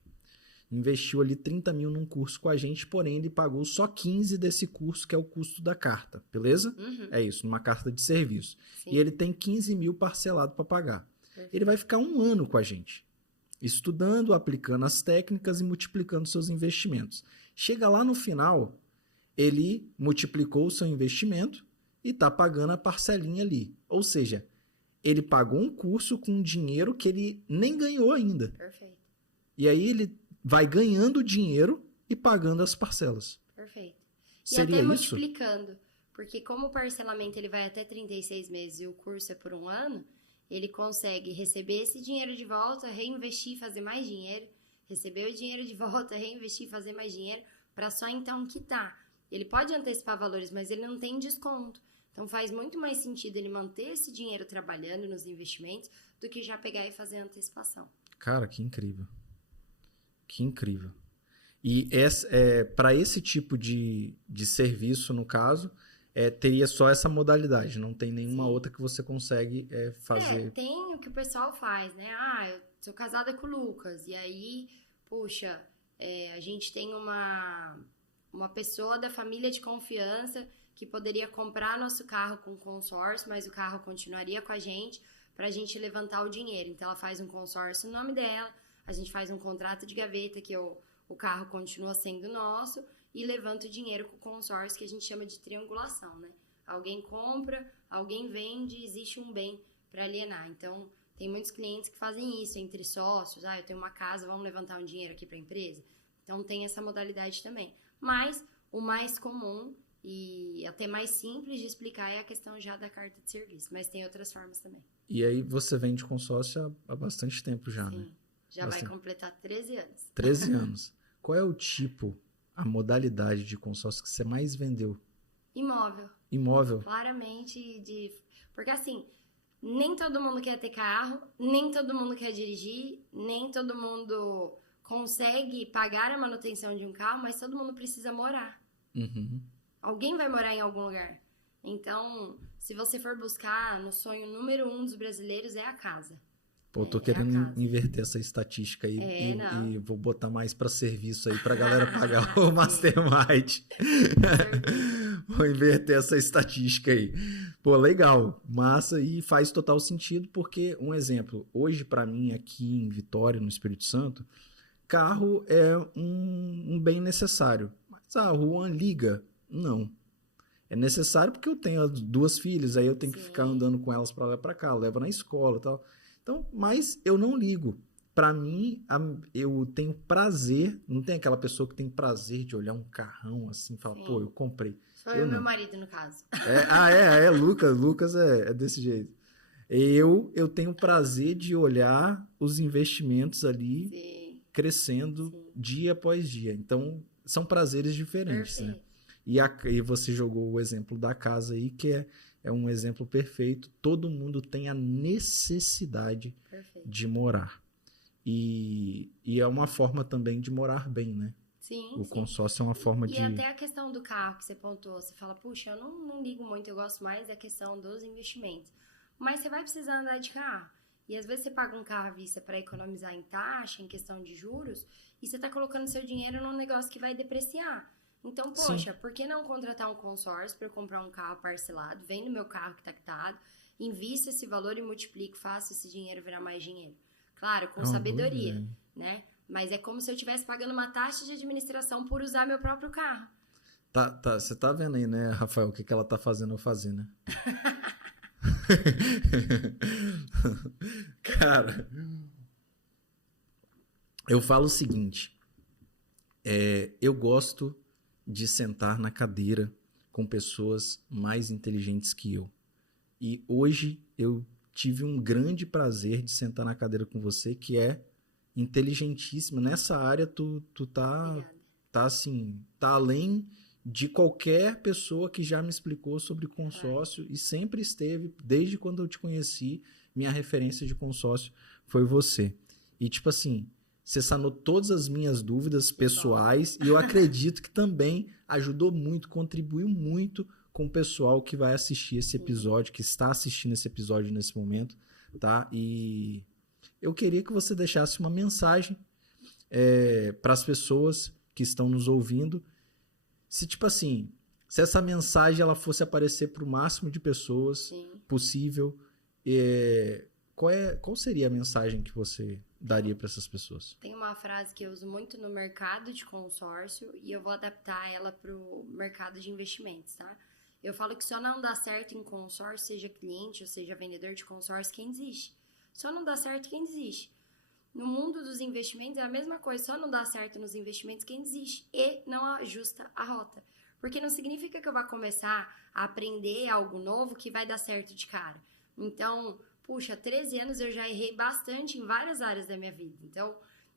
Investiu ali 30 mil num curso com a gente, porém ele pagou só 15 desse curso, que é o custo da carta, beleza? É isso, numa carta de serviço. Sim. E ele tem 15 mil parcelado para pagar. Perfeito. Ele vai ficar 1 ano com a gente, estudando, aplicando as técnicas e multiplicando seus investimentos. Chega lá no final, ele multiplicou o seu investimento e está pagando a parcelinha ali. Ou seja, ele pagou um curso com dinheiro que ele nem ganhou ainda. Perfeito. E aí ele vai ganhando dinheiro e pagando as parcelas. Perfeito. E Seria até isso? multiplicando. Porque como o parcelamento ele vai até 36 meses e o curso é por 1 ano, ele consegue receber esse dinheiro de volta, reinvestir, fazer mais dinheiro, receber o dinheiro de volta, reinvestir, fazer mais dinheiro, para só então quitar. Ele pode antecipar valores, mas ele não tem desconto. Então faz muito mais sentido ele manter esse dinheiro trabalhando nos investimentos do que já pegar e fazer a antecipação. Cara, que incrível. Que incrível. E para esse tipo de serviço, no caso, teria só essa modalidade, não tem nenhuma Sim. outra que você consegue fazer. Tem o que o pessoal faz, né? Eu sou casada com o Lucas, e aí, puxa, a gente tem uma pessoa da família de confiança que poderia comprar nosso carro com consórcio, mas o carro continuaria com a gente para a gente levantar o dinheiro. Então, ela faz um consórcio no nome dela, a gente faz um contrato de gaveta que o carro continua sendo nosso e levanta o dinheiro com o consórcio, que a gente chama de triangulação, né? Alguém compra, alguém vende, existe um bem para alienar. Então, tem muitos clientes que fazem isso entre sócios. Eu tenho uma casa, vamos levantar um dinheiro aqui para a empresa? Então, tem essa modalidade também. Mas, o mais comum e até mais simples de explicar é a questão já da carta de serviço. Mas tem outras formas também. E aí, você vende consórcio há bastante tempo já, Sim. né? Já vai completar 13 anos. 13 anos. Qual é o tipo, a modalidade de consórcio que você mais vendeu? Imóvel. Imóvel? Claramente, porque assim, nem todo mundo quer ter carro, nem todo mundo quer dirigir, nem todo mundo consegue pagar a manutenção de um carro, mas todo mundo precisa morar. Uhum. Alguém vai morar em algum lugar. Então, se você for buscar, no sonho número 1 dos brasileiros é a casa. Pô, eu tô querendo inverter essa estatística aí e vou botar mais para serviço aí pra galera pagar o Mastermind. Vou inverter essa estatística aí. Pô, legal, massa, e faz total sentido porque, um exemplo, hoje para mim aqui em Vitória, no Espírito Santo, carro é um bem necessário. Mas a Juan liga? Não. É necessário porque eu tenho 2 filhas, aí eu tenho que ficar andando com elas para lá e para cá, levo na escola e tal. Então, mas eu não ligo. Para mim, eu tenho prazer, não tem aquela pessoa que tem prazer de olhar um carrão assim e falar, pô, eu comprei. Sou eu e meu marido, no caso. Lucas é desse jeito. Eu tenho prazer de olhar os investimentos ali crescendo dia após dia. Então, são prazeres diferentes, né? E você jogou o exemplo da casa aí, que é um exemplo perfeito. Todo mundo tem a necessidade Perfeito. de morar. E é uma forma também de morar bem, né? Sim, O sim. consórcio é uma forma E de... até a questão do carro que você pontuou, você fala, puxa, eu não ligo muito, eu gosto mais da questão dos investimentos. Mas você vai precisar andar de carro. E às vezes você paga um carro à vista para economizar em taxa, em questão de juros, e você está colocando seu dinheiro num negócio que vai depreciar. Então, poxa, Sim. por que não contratar um consórcio para eu comprar um carro parcelado, vendo meu carro que está quitado, invisto esse valor e multiplico, faço esse dinheiro virar mais dinheiro? Claro, com É uma boa sabedoria, ideia. né? Mas é como se eu estivesse pagando uma taxa de administração por usar meu próprio carro. Você tá vendo aí, né, Rafael, o que ela tá fazendo eu fazer, né? Cara, eu falo o seguinte, eu gosto de sentar na cadeira com pessoas mais inteligentes que eu. E hoje eu tive um grande prazer de sentar na cadeira com você, que é inteligentíssima. Nessa área, tu Obrigada. tá assim, tá além de qualquer pessoa que já me explicou sobre consórcio e sempre esteve, desde quando eu te conheci, minha referência de consórcio foi você. E tipo assim, você sanou todas as minhas dúvidas pessoais e eu acredito que também ajudou muito, contribuiu muito com o pessoal que vai assistir esse episódio, que está assistindo esse episódio nesse momento, tá? E eu queria que você deixasse uma mensagem para as pessoas que estão nos ouvindo. Se, tipo assim, se essa mensagem ela fosse aparecer para o máximo de pessoas possível, qual seria a mensagem que você daria para essas pessoas? Tem uma frase que eu uso muito no mercado de consórcio e eu vou adaptar ela para o mercado de investimentos, tá? Eu falo que só não dá certo em consórcio, seja cliente ou seja vendedor de consórcio, quem desiste. Só não dá certo quem desiste. No mundo dos investimentos é a mesma coisa, só não dá certo nos investimentos quem desiste e não ajusta a rota. Porque não significa que eu vá começar a aprender algo novo que vai dar certo de cara. Então, puxa, 13 anos eu já errei bastante em várias áreas da minha vida. Então,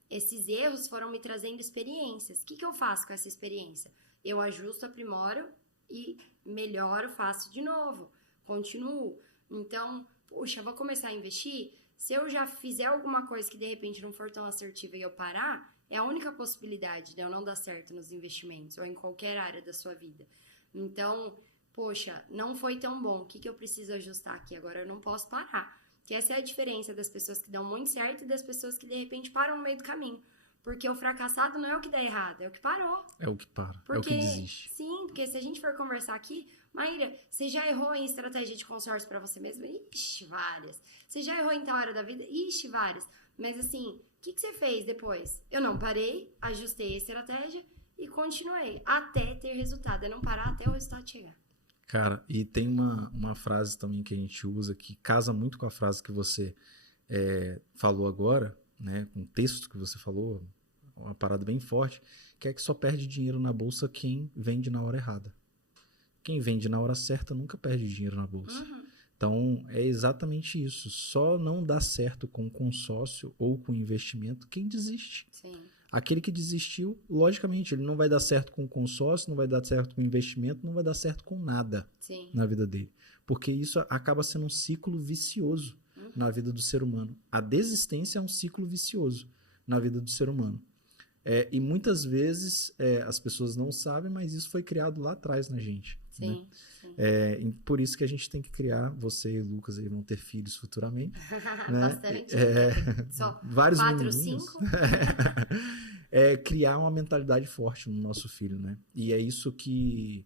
esses erros foram me trazendo experiências. O que eu faço com essa experiência? Eu ajusto, aprimoro e melhoro, faço de novo, continuo. Então, puxa, vou começar a investir? Se eu já fizer alguma coisa que de repente não for tão assertiva e eu parar, é a única possibilidade de eu não dar certo nos investimentos ou em qualquer área da sua vida. Então, poxa, não foi tão bom, o que eu preciso ajustar aqui? Agora eu não posso parar. Que essa é a diferença das pessoas que dão muito certo e das pessoas que de repente param no meio do caminho. Porque o fracassado não é o que dá errado, é o que parou. É o que para, Porque, é o que desiste. Sim, porque se a gente for conversar aqui, Maíra, você já errou em estratégia de consórcio para você mesma? Ixi, várias. Você já errou em tal área da vida? Ixi, várias. Mas assim, o que você fez depois? Eu não parei, ajustei a estratégia e continuei até ter resultado. É não parar até o resultado chegar. Cara, e tem uma frase também que a gente usa que casa muito com a frase que você falou agora, né? Um texto que você falou, uma parada bem forte, que é que só perde dinheiro na bolsa quem vende na hora errada. Quem vende na hora certa nunca perde dinheiro na bolsa. Então, é exatamente isso. Só não dá certo com consórcio ou com investimento quem desiste. Sim. Aquele que desistiu, logicamente, ele não vai dar certo com consórcio, não vai dar certo com investimento, não vai dar certo com nada na vida dele. Porque isso acaba sendo um ciclo vicioso na vida do ser humano. A desistência é um ciclo vicioso na vida do ser humano. E muitas vezes as pessoas não sabem, mas isso foi criado lá atrás na gente. Sim, né? E por isso que a gente tem que criar, você e o Lucas aí vão ter filhos futuramente. né? Bastante. Só vários 4, menininhos. 5. Criar uma mentalidade forte no nosso filho, né? E é isso que...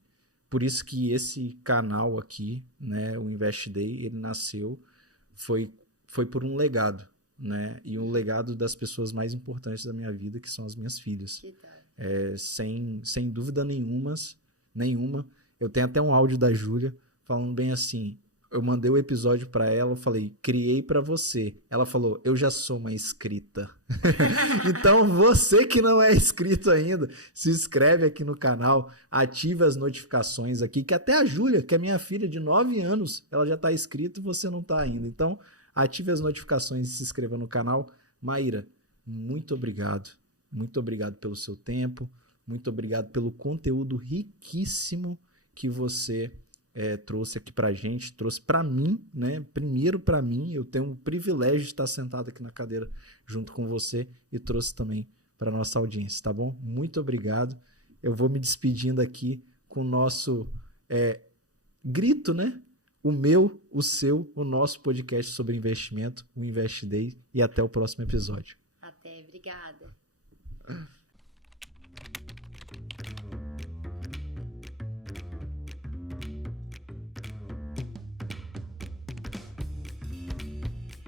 Por isso que esse canal aqui, né, o Invest Day, ele nasceu, foi por um legado, né? E um legado das pessoas mais importantes da minha vida, que são as minhas filhas. Sem dúvida nenhuma. Eu tenho até um áudio da Júlia falando bem assim. Eu mandei o episódio para ela, eu falei, criei para você. Ela falou, eu já sou uma inscrita. Então, você que não é inscrito ainda, se inscreve aqui no canal, ativa as notificações aqui, que até a Júlia, que é minha filha de 9 anos, ela já está inscrita e você não está ainda. Então, ative as notificações e se inscreva no canal. Maíra, muito obrigado. Muito obrigado pelo seu tempo. Muito obrigado pelo conteúdo riquíssimo que você trouxe aqui pra gente, trouxe pra mim, né? Primeiro pra mim, eu tenho o privilégio de estar sentado aqui na cadeira junto com você e trouxe também pra nossa audiência, tá bom? Muito obrigado. Eu vou me despedindo aqui com o nosso grito, né? O meu, o seu, o nosso podcast sobre investimento, o Invest Day, e até o próximo episódio. Até, obrigada.